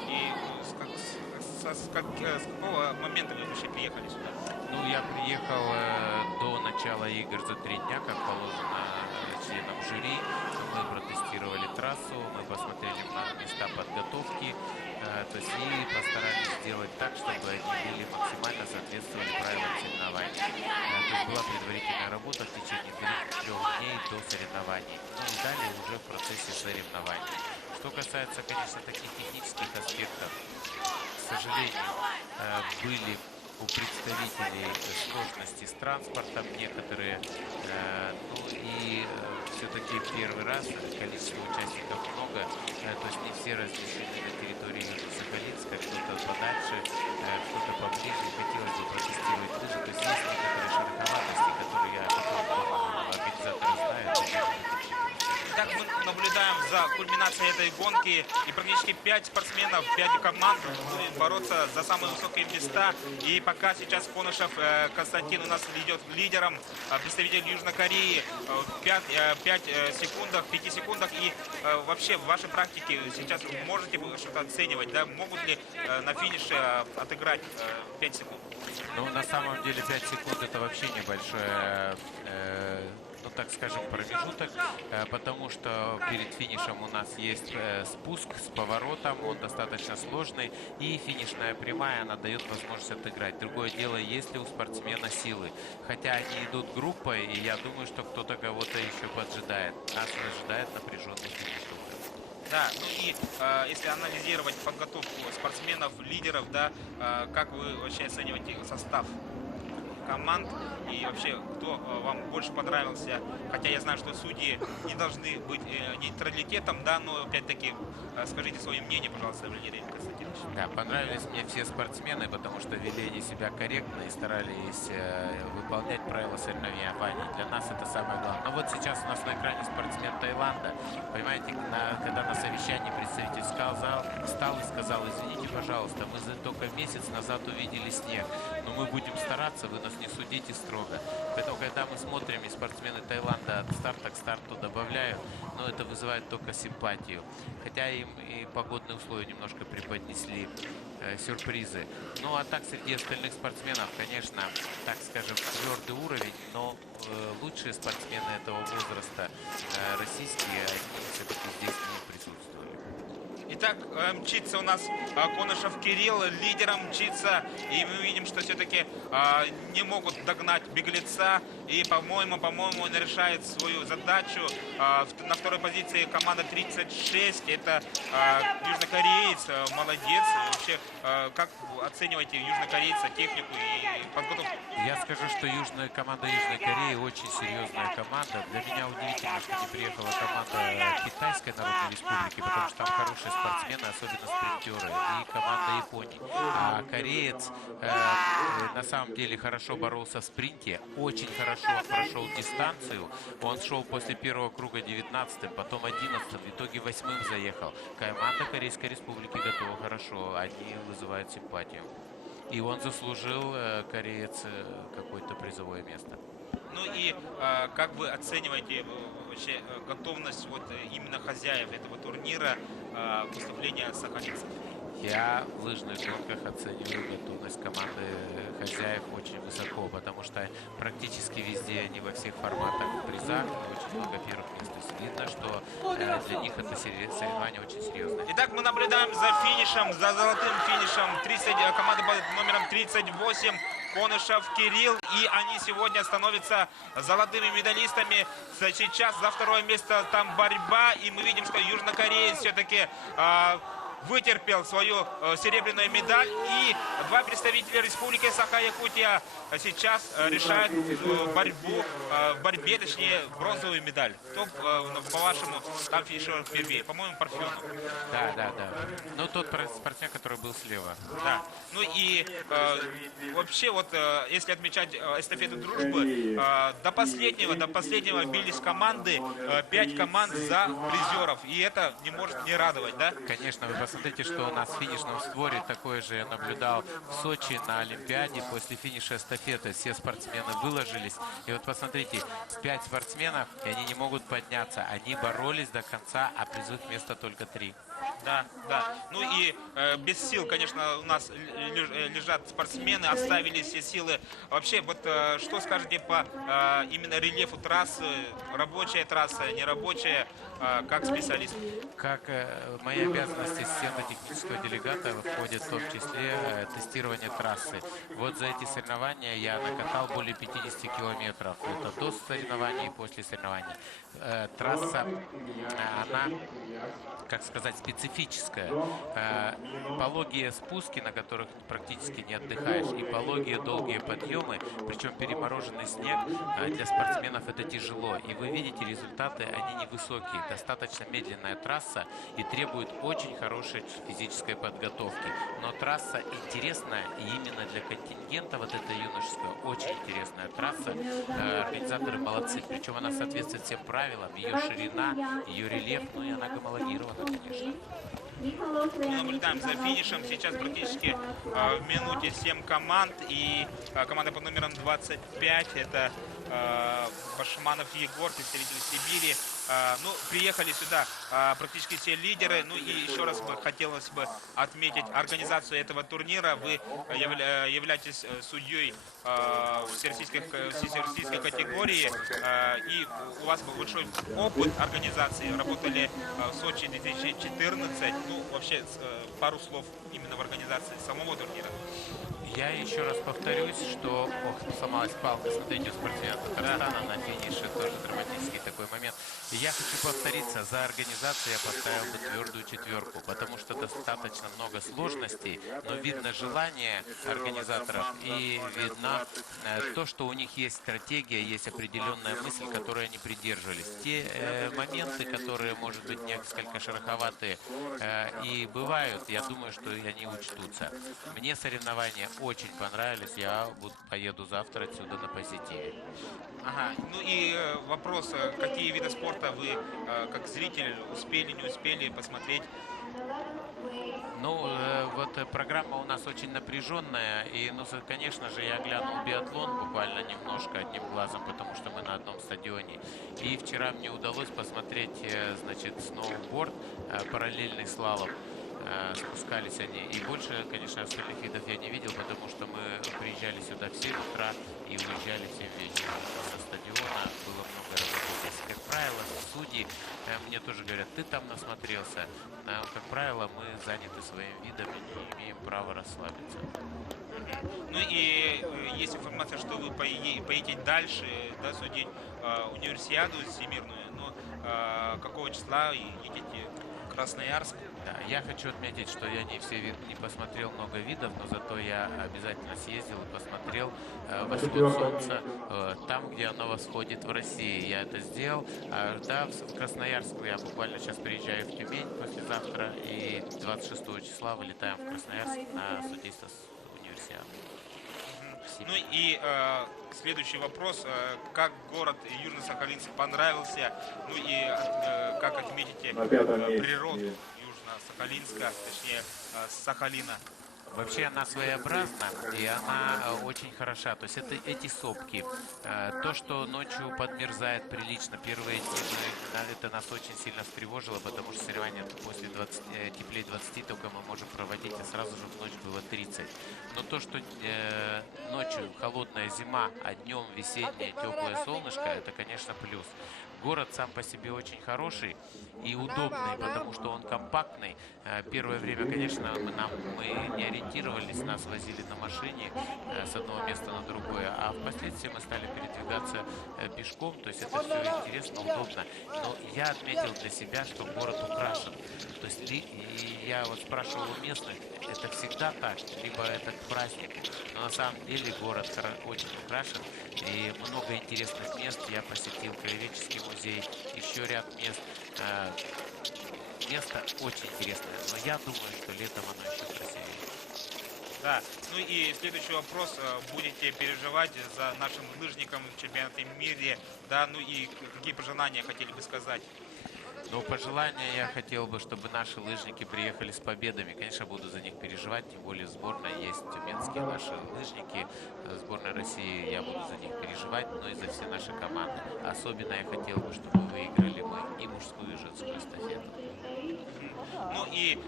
И с какого момента вы вообще приехали сюда? Ну, я приехал до начала игр за 3 дня, как положено членам жюри. Мы протестировали трассу, мы посмотрели на места подготовки, то есть и постарались сделать так, чтобы они были максимально соответствовали правилам соревнований. То есть была предварительная работа в течение 3 дней до соревнований. Ну и далее уже в процессе соревнований. Что касается, конечно, таких технических аспектов, к сожалению, были у представителей сложности с транспортом некоторые. Ну и все-таки первый раз количество участников много, то есть не все размещены на территории Сахалинска, кто-то подальше, кто-то поближе. Хотелось бы протестировать лыжи. То есть есть некоторые шероховатости, которые я думаю, организаторы знают. Так мы наблюдаем за кульминацией этой гонки, и практически 5 спортсменов, 5 команд будут бороться за самые высокие места. И пока сейчас Конышев Константин у нас идет лидером, представитель Южной Кореи, 5 секундах. И вообще в вашей практике сейчас вы можете что-то оценивать, да? Могут ли на финише отыграть 5 секунд? Ну, на самом деле 5 секунд это вообще небольшое, ну, так скажем, промежуток, потому что перед финишем у нас есть спуск с поворотом, он достаточно сложный, и финишная прямая, она дает возможность отыграть. Другое дело, есть ли у спортсмена силы. Хотя они идут группой, и я думаю, что кто-то кого-то еще поджидает. Нас ожидает напряженный финиш. Да, ну и если анализировать подготовку спортсменов, лидеров, да, как вы вообще оцениваете состав команд и вообще кто вам больше понравился? Хотя я знаю, что судьи не должны быть нейтралитетом, да, но опять-таки скажите свое мнение, пожалуйста, Валерий Константинович. Да, понравились мне все спортсмены, потому что вели они себя корректно и старались выполнять правила соревнований. Для нас это самое главное. Но вот сейчас у нас на экране спортсмен Таиланда. Понимаете, когда на совещании представитель встал и сказал: извините, пожалуйста, мы только месяц назад увидели снег, но мы будем стараться, вы нас не судите строго. Поэтому, когда мы смотрим, и спортсмены Таиланда от старта к старту добавляют, но это вызывает только симпатию. Хотя им и погодные условия немножко преподнесли сюрпризы. Ну а так, среди остальных спортсменов, конечно, так скажем, твердый уровень, но лучшие спортсмены этого возраста российские, они все-таки здесь не присутствуют. Итак, мчится у нас Конышев Кирилл, лидером мчится, и мы видим, что все-таки не могут догнать беглеца, и, по-моему, он решает свою задачу. На второй позиции команда 36, это южнокореец, молодец. Вообще, как оцениваете южнокорейца, технику и подготовку? Я скажу, что команда Южной Кореи очень серьезная команда. Для меня удивительно, что не приехала команда Китайской Народной Республики, потому что там хорошие спортсмены, особенно спринтеры, и команда Японии. А кореец на самом деле хорошо боролся в спринте, очень хорошо прошел дистанцию. Он шел после первого круга 19-м, потом 11-м, в итоге 8-м заехал. Команда Корейской Республики готова хорошо, они вызывают симпатию. И он заслужил, кореец, какое-то призовое место. Ну и как вы оцениваете вообще готовность вот именно хозяев этого турнира выступления сахалинцев? Я в лыжных гонках оцениваю готовность команды хозяев очень высоко, потому что практически везде они во всех форматах в призах, очень много первых мест. То есть видно, что для них это соревнование очень серьезное. Итак, мы наблюдаем за финишем, за золотым финишем команды под номером 38 Конышев Кирилл, и они сегодня становятся золотыми медалистами. Сейчас за второе место там борьба, и мы видим, что южнокореец все-таки вытерпел свою серебряную медаль. И два представителя Республики Саха-Якутия сейчас решают в борьбе, точнее, бронзовую медаль. Кто, по-вашему, там финишер впервые? По-моему, Парфенов. Да. Ну, тот спортсмен, который был слева. Да. Ну и вообще, вот если отмечать эстафету дружбы, до последнего бились команды, 5 команд за призеров. И это не может не радовать, да? Конечно, вы посмотрите, что у нас в финишном створе такое же я наблюдал в Сочи на Олимпиаде. После финиша эстафеты все спортсмены выложились. И вот посмотрите, 5 спортсменов, и они не могут подняться. Они боролись до конца, а призовых места только 3. Да. Ну и без сил, конечно, у нас лежат спортсмены, оставили все силы. Вообще, вот что скажете по именно рельефу трассы, рабочая трасса, нерабочая, как специалист? Как мои обязанности системно-технического делегата входит в том числе тестирование трассы. Вот за эти соревнования я накатал более 50 километров. Это до соревнований и после соревнований. Трасса, она, как сказать, специфическая. Пологие спуски, на которых практически не отдыхаешь, и пологие долгие подъемы, причем перемороженный снег, для спортсменов это тяжело. И вы видите, результаты, они невысокие. Достаточно медленная трасса и требует очень хорошей физической подготовки. Но трасса интересная, и именно для контингента вот эта юношеская, очень интересная трасса. Организаторы молодцы. Причем она соответствует всем правилам. Ее ширина, ее рельеф, ну и она гомологирована, конечно. Мы наблюдаем за финишем. Сейчас практически в минуте 7 команд. И команда под номером 25 это Башманов Егор, представитель Сибири. Ну, приехали сюда практически все лидеры. Ну и еще раз хотелось бы отметить организацию этого турнира. Вы являетесь судьей всероссийской категории. И у вас был большой опыт организации. Работали в Сочи 2014. Ну, вообще, пару слов именно в организации самого турнира. Я еще раз повторюсь, что сломалась палка, смотрите, у спортсмена Татарстана на финише, тоже драматический такой момент. И я хочу повториться, за организацию я поставил бы твердую 4, потому что достаточно много сложностей, но видно желание организаторов и видно то, что у них есть стратегия, есть определенная мысль, которой они придерживались. Те моменты, которые, может быть, несколько шероховатые и бывают, я думаю, что и они учтутся. Мне соревнования очень понравились, я поеду завтра отсюда на позитиве. Ага, ну и вопрос, какие виды спорта вы, как зритель, успели, не успели посмотреть? Ну, вот программа у нас очень напряженная, и, ну, конечно же, я глянул биатлон буквально немножко одним глазом, потому что мы на одном стадионе. И вчера мне удалось посмотреть, значит, сноуборд, параллельный слалом. Спускались они. И больше, конечно, остальных видов я не видел, потому что мы приезжали сюда в 7 утра и уезжали в 7 вечера со стадиона. Было много работы здесь. Как правило, судьи мне тоже говорят, ты там насмотрелся. Как правило, мы заняты своим видом и не имеем права расслабиться. Ну и есть информация, что вы поедете дальше, да, судить универсиаду всемирную. Но какого числа едете в Красноярск? Да, я хочу отметить, что я не посмотрел много видов, но зато я обязательно съездил и посмотрел восход солнца там, где оно восходит в России. Я это сделал. Да, в Красноярск я буквально сейчас приезжаю в Тюмень послезавтра, и 26 числа вылетаем в Красноярск на судейство с универсиады. Ну и следующий вопрос. Как город Южно-Сахалинск понравился? Ну и как отметите природу Южно-Сахалинска, точнее Сахалина? Вообще она своеобразна, и она очень хороша. То есть это эти сопки. То, что ночью подмерзает прилично, первые дни, это нас очень сильно встревожило, потому что соревнования после теплее 20 только мы можем проводить, а сразу же в ночь было 30. Но то, что ночью холодная зима, а днем весеннее теплое солнышко, это, конечно, плюс. Город сам по себе очень хороший и удобный, потому что он компактный. Первое время, конечно, мы не ориентировались ориентировались, нас возили на машине с одного места на другое, а впоследствии мы стали передвигаться пешком, то есть это все интересно, удобно. Но я отметил для себя, что город украшен. То есть и я вот спрашивал у местных, это всегда так, либо это к празднику. Но на самом деле город очень украшен, и много интересных мест. Я посетил Краеведческий музей, еще ряд мест. Место очень интересное, но я думаю, что летом оно еще красивее. Да, ну и следующий вопрос. Будете переживать за нашим лыжником в чемпионате мира, да, ну и какие пожелания хотели бы сказать? Но пожелания я хотел бы, чтобы наши лыжники приехали с победами. Конечно, буду за них переживать, тем более сборная есть тюменские наши лыжники. Сборная России, я буду за них переживать, но и за все наши команды. Особенно я хотел бы, чтобы выиграли мы и мужскую, и женскую эстафету. Ну и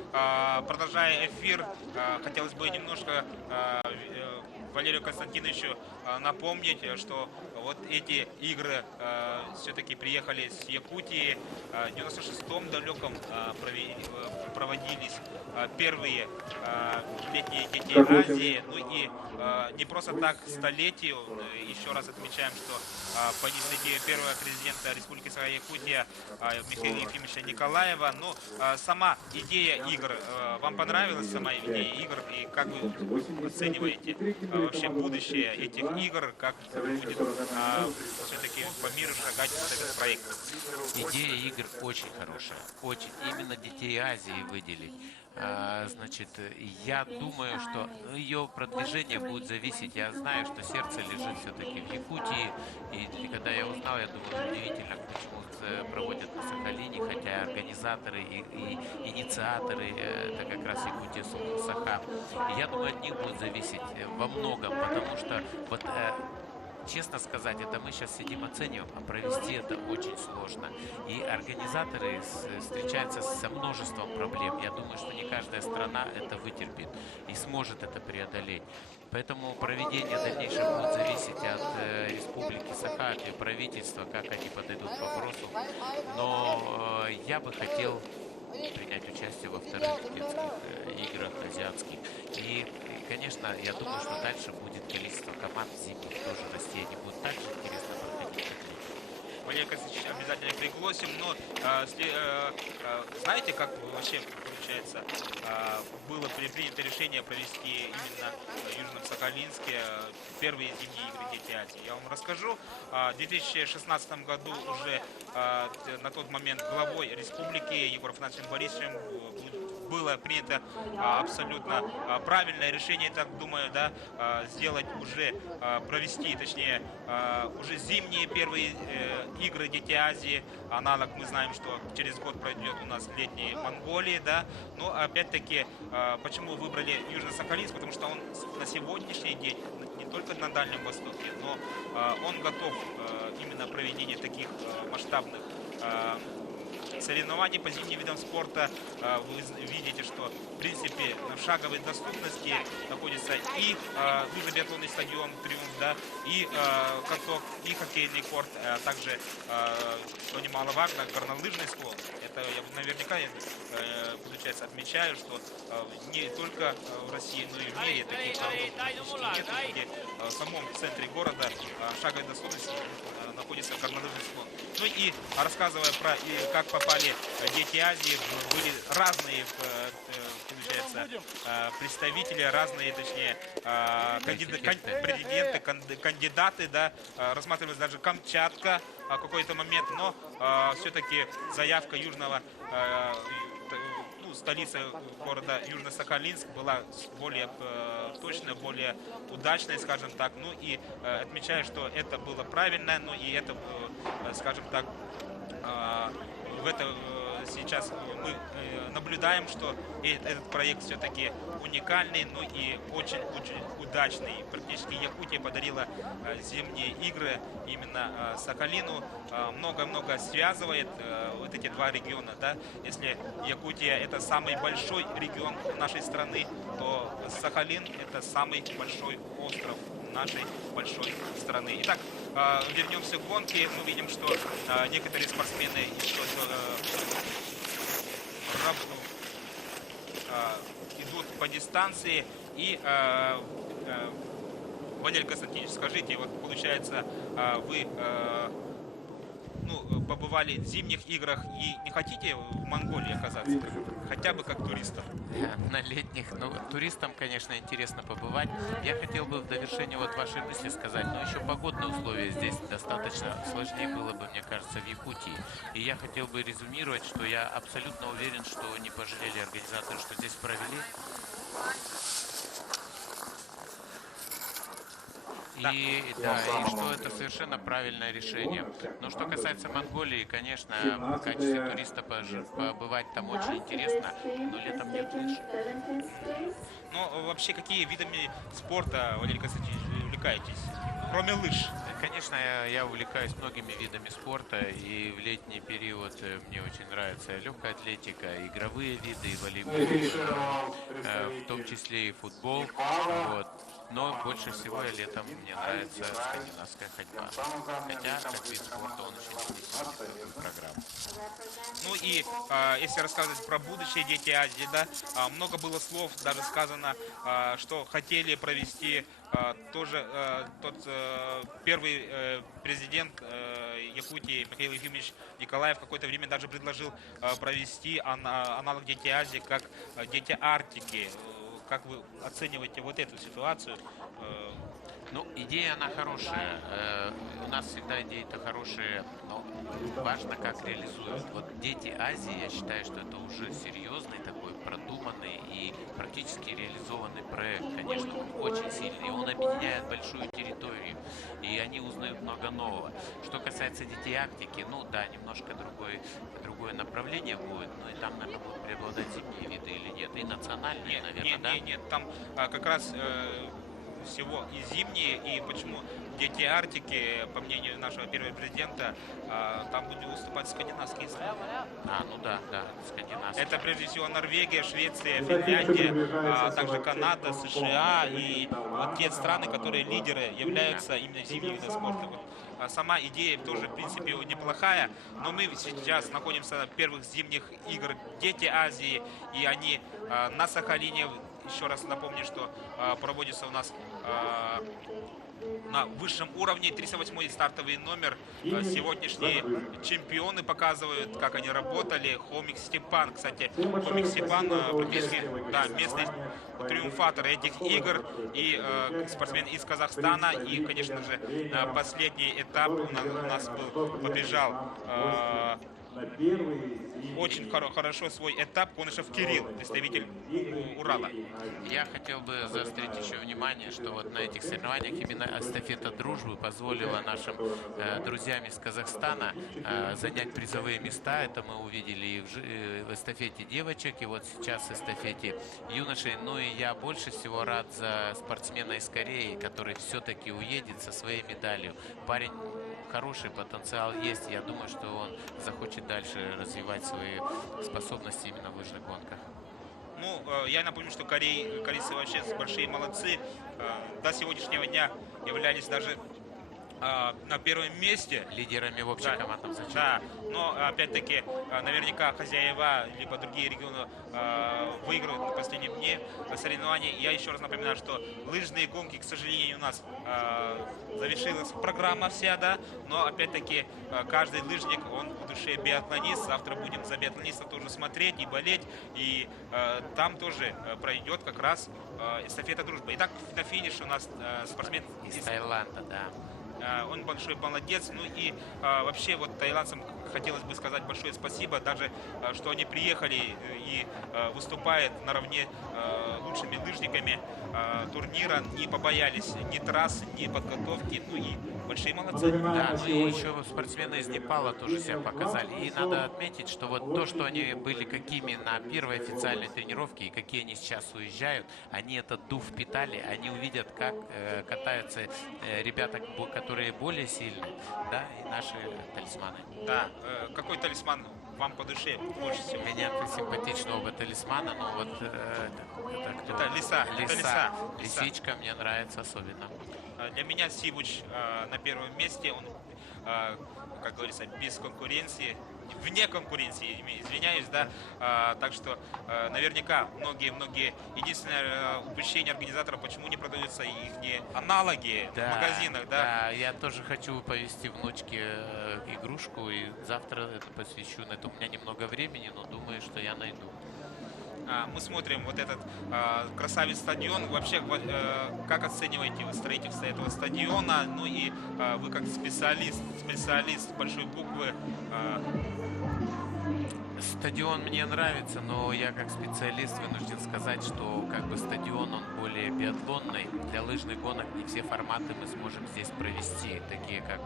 продолжая эфир, хотелось бы немножко Валерию Константиновичу напомнить, что вот эти игры все-таки приехали с Якутии. В 96-м далеком проводились первые летние дети Азии. Ну и не просто так столетию. Еще раз отмечаем, что по инициативе первого президента Республики Саха-Якутия Михаила Ефимовича Николаева. Ну, сама идея игр, вам понравилась сама идея игр? И как вы оцениваете вообще будущее этих игр? Как будет все-таки по миру шагать вот этот проект? Идея игр очень хорошая. Очень. Именно детей Азии выделить. Значит, я думаю, что ее продвижение будет зависеть. Я знаю, что сердце лежит все-таки в Якутии. И когда я узнал, я думаю, удивительно, почему проводят на Сахалине, хотя организаторы и инициаторы это как раз Якутия, Саха. И я думаю, от них будет зависеть во многом, потому что вот честно сказать, это мы сейчас сидим оцениваем, а провести это очень сложно. И организаторы встречаются со множеством проблем. Я думаю, что не каждая страна это вытерпит и сможет это преодолеть. Поэтому проведение дальнейшего будет зависеть от Республики Саха, от ее правительства, как они подойдут к вопросу. Но я бы хотел принять участие во вторых детских играх азиатских. И, конечно, я думаю, что дальше будет количество команд зимних тоже расти. Они будут также интересно проходить. Валерий Константинович обязательно пригласим, но знаете, как вообще получается, было принято решение провести именно в Южном Сахалинске первые зимние игры Дети Азии. Я вам расскажу. В 2016 году уже на тот момент главой республики Егором Афанасьевичем Борисовичем было принято абсолютно правильное решение, так думаю, да, сделать уже, провести, точнее, уже зимние первые игры Дети Азии. Аналог мы знаем, что через год пройдет у нас летние Монголии, да. Но опять-таки, почему выбрали Южно-Сахалинск? Потому что он на сегодняшний день не только на Дальнем Востоке, но он готов именно проведению таких масштабных соревнований по зимним видам спорта. Вы видите, что в принципе в шаговой доступности находится и лыжно-биатлонный стадион «Триумф», да, и каток, и хоккейный корт, а также, что немаловажно, горнолыжный склон. Это я наверняка, получается, отмечаю, что не только в России, но и в мире таких городов нет, где в самом центре города шаговой доступности находится горнолыжный склон. Ну и рассказывая про как попали Дети Азии, были разные, получается, представители, разные, точнее, кандидаты, да, рассматривалась даже Камчатка в какой-то момент, но все-таки заявка Южного, столица города Южно-Сахалинск была более точная, более удачная, скажем так. Ну и отмечаю, что это было правильно, ну и это, скажем так, в это сейчас мы наблюдаем, что этот проект все-таки уникальный, ну и очень-очень удачный. Практически Якутия подарила зимние игры именно Сахалину. Много-много связывает вот эти два региона, да. Если Якутия это самый большой регион нашей страны, то Сахалин это самый большой остров нашей большой страны. Итак, вернемся к гонке. Мы видим, что некоторые спортсмены еще идут по дистанции. И, Валерий Константинович, скажите, вот получается, вы побывали в зимних играх и не хотите в Монголии оказаться, хотя бы как туристом? На летних, ну, туристам, конечно, интересно побывать. Я хотел бы в довершение вот вашей мысли сказать, но еще погодные условия здесь достаточно сложнее было бы, мне кажется, в Якутии. И я хотел бы резюмировать, что я абсолютно уверен, что не пожалели организаторы, что здесь провели. Да. И что это совершенно правильное решение. Но что касается Монголии, конечно, в качестве туриста побывать там очень интересно, но летом нет лыж. Но вообще, какие видами спорта, Валерий Константинович, вы увлекаетесь, кроме лыж? Конечно, я увлекаюсь многими видами спорта, и в летний период мне очень нравится легкая атлетика, игровые виды, и волейбол, в том числе и футбол. Вот. Но больше всего летом мне нравится скандинавская ходьба. Хотя, как вид спорта, он очень интересен в программу. Ну и если рассказывать про будущее Дети Азии, да, много было слов, даже сказано, что хотели провести тоже тот первый президент Якутии Михаил Ефимович Николаев в какое-то время даже предложил провести аналог Дети Азии как Дети Арктики. Как вы оцениваете вот эту ситуацию? Ну, идея, она хорошая. У нас всегда идеи-то хорошие, но важно, как реализуют. Вот Дети Азии, я считаю, что это уже серьезный такой продуманный и практически реализованный проект. Конечно, он очень сильный, и он объединяет большую территорию, и они узнают много нового. Что касается Детей Арктики, ну да, немножко другое направление будет, но и там, наверное, будут преобладать зимние виды или нет, и национальные, наверное, да? Нет, там как раз всего и зимние, и почему Дети Арктики, по мнению нашего первого президента, там будут выступать скандинавские страны. Ну да, скандинавские. Это прежде всего Норвегия, Швеция, Финляндия, также Канада, США и вот те страны, которые лидеры являются именно зимними видами спорта. Вот, сама идея тоже, в принципе, неплохая, но мы сейчас находимся в первых зимних игр Дети Азии, и они на Сахалине. Еще раз напомню, что проводится у нас на высшем уровне 308-й стартовый номер. Сегодняшние чемпионы показывают, как они работали. Хомик Степан, кстати, Хомик Степан практически местный триумфатор этих игр и спортсмен из Казахстана. И, конечно же, последний этап у нас подбежал очень хорошо свой этап Конышев Кирилл, представитель Урала. Я хотел бы заострить еще внимание, что вот на этих соревнованиях именно эстафета дружбы позволила нашим друзьям из Казахстана занять призовые места. Это мы увидели и в эстафете девочек, и вот сейчас в эстафете юношей. Ну и я больше всего рад за спортсмена из Кореи, который все-таки уедет со своей медалью. Парень хороший потенциал есть. Я думаю, что он захочет дальше развивать свои способности именно в лыжных гонках. Ну, я напомню, что корейцы вообще большие молодцы. До сегодняшнего дня являлись даже на первом месте. Лидерами в общекомандном зачете. Да, но опять-таки наверняка хозяева либо другие регионы выиграют на последнем дне соревнований. Я еще раз напоминаю, что лыжные гонки, к сожалению, у нас завершилась программа вся, да, но опять-таки каждый лыжник, он в душе биатлонист. Завтра будем за биатлонистов тоже смотреть и болеть, и там тоже пройдет как раз эстафета дружбы. Итак, на финише у нас спортсмен из Таиланда, да. Он большой молодец. Ну и вообще вот таиландцам хотелось бы сказать большое спасибо, даже что они приехали и выступают наравне лучшими лыжниками турнира, не побоялись ни трасс, ни подготовки, ну и большие молодцы. Да, ну и еще спортсмены из Непала тоже себя показали. И надо отметить, что вот то, что они были какими на первой официальной тренировке и какие они сейчас уезжают, они этот дух впитали, они увидят, как катаются ребята, которые более сильные, да, и наши талисманы. Да, какой талисман вам по душе больше всего? Меня симпатичны оба талисмана, но вот это лиса. Лисичка мне нравится особенно. Для меня Сивуч на первом месте, он, как говорится, без конкуренции, вне конкуренции, извиняюсь, да. Так что наверняка многие единственное упущение организаторов, почему не продаются их аналоги в магазинах, да. Да, я тоже хочу повезти внучке игрушку, и завтра это посвящу. На это у меня немного времени, но думаю, что я найду. Мы смотрим вот этот красавец стадион. Вообще, как оцениваете вы строительство этого стадиона? Ну и вы как специалист с большой буквы. Стадион мне нравится, но я как специалист вынужден сказать, что как бы стадион он более биатлонный. Для лыжных гонок не все форматы мы сможем здесь провести, такие как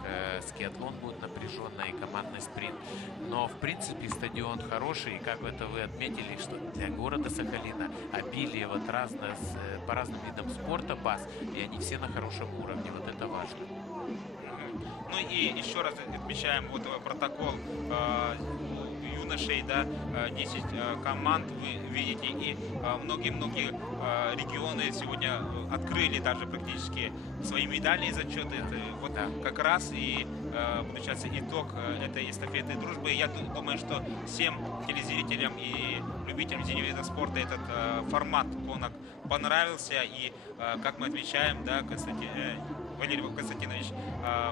скиатлон будет напряженно и командный спринт. Но в принципе стадион хороший, и как это вы отметили, что для города Сахалина обилие вот разных, по разным видам спорта баз, и они все на хорошем уровне, вот это важно. Ну и еще раз отмечаем вот протокол юношей, да, 10 команд вы видите, и многие регионы сегодня открыли даже практически свои медальные зачеты. Это вот как раз и получается итог этой эстафеты дружбы. Я думаю, что всем телезрителям и любителям зимнего вида спорта этот формат гонок понравился, и как мы отмечаем, да, Валерий Константинович,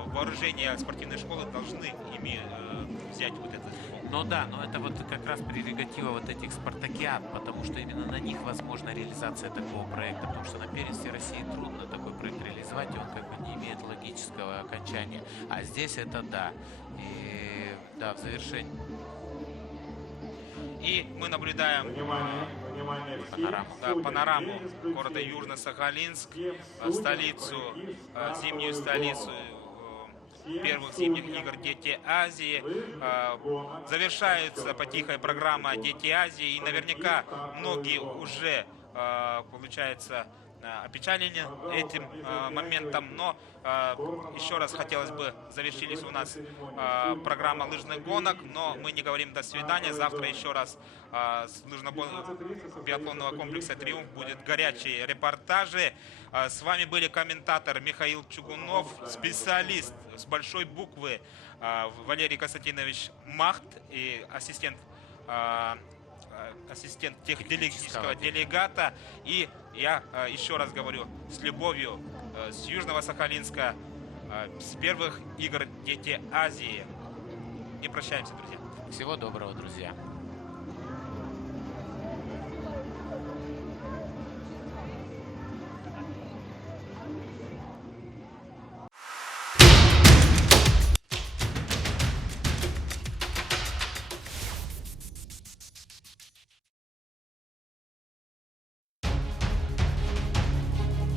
вооружение спортивной школы должны ими взять вот этот. Ну да, но это вот как раз прерогатива вот этих спартакиад, потому что именно на них возможна реализация такого проекта, потому что на первенстве России трудно такой проект реализовать, и он как бы не имеет логического окончания. А здесь это да. И да, в завершении. И мы наблюдаем панораму города Южно-Сахалинск, столицу, зимнюю столицу первых зимних игр «Дети Азии». Завершается потихая программа «Дети Азии», и наверняка многие уже, получается, опечалены этим моментом, но еще раз хотелось бы, завершились у нас программа лыжных гонок, но мы не говорим до свидания. Завтра еще раз с лыжно-биатлонного комплекса «Триумф» будет горячие репортажи. С вами были комментатор Михаил Чугунов, специалист с большой буквы Валерий Константинович Махт и ассистент технического делегата. И я еще раз говорю, с любовью с Южного Сахалинска, с первых игр «Дети Азии». И прощаемся, друзья. Всего доброго, друзья.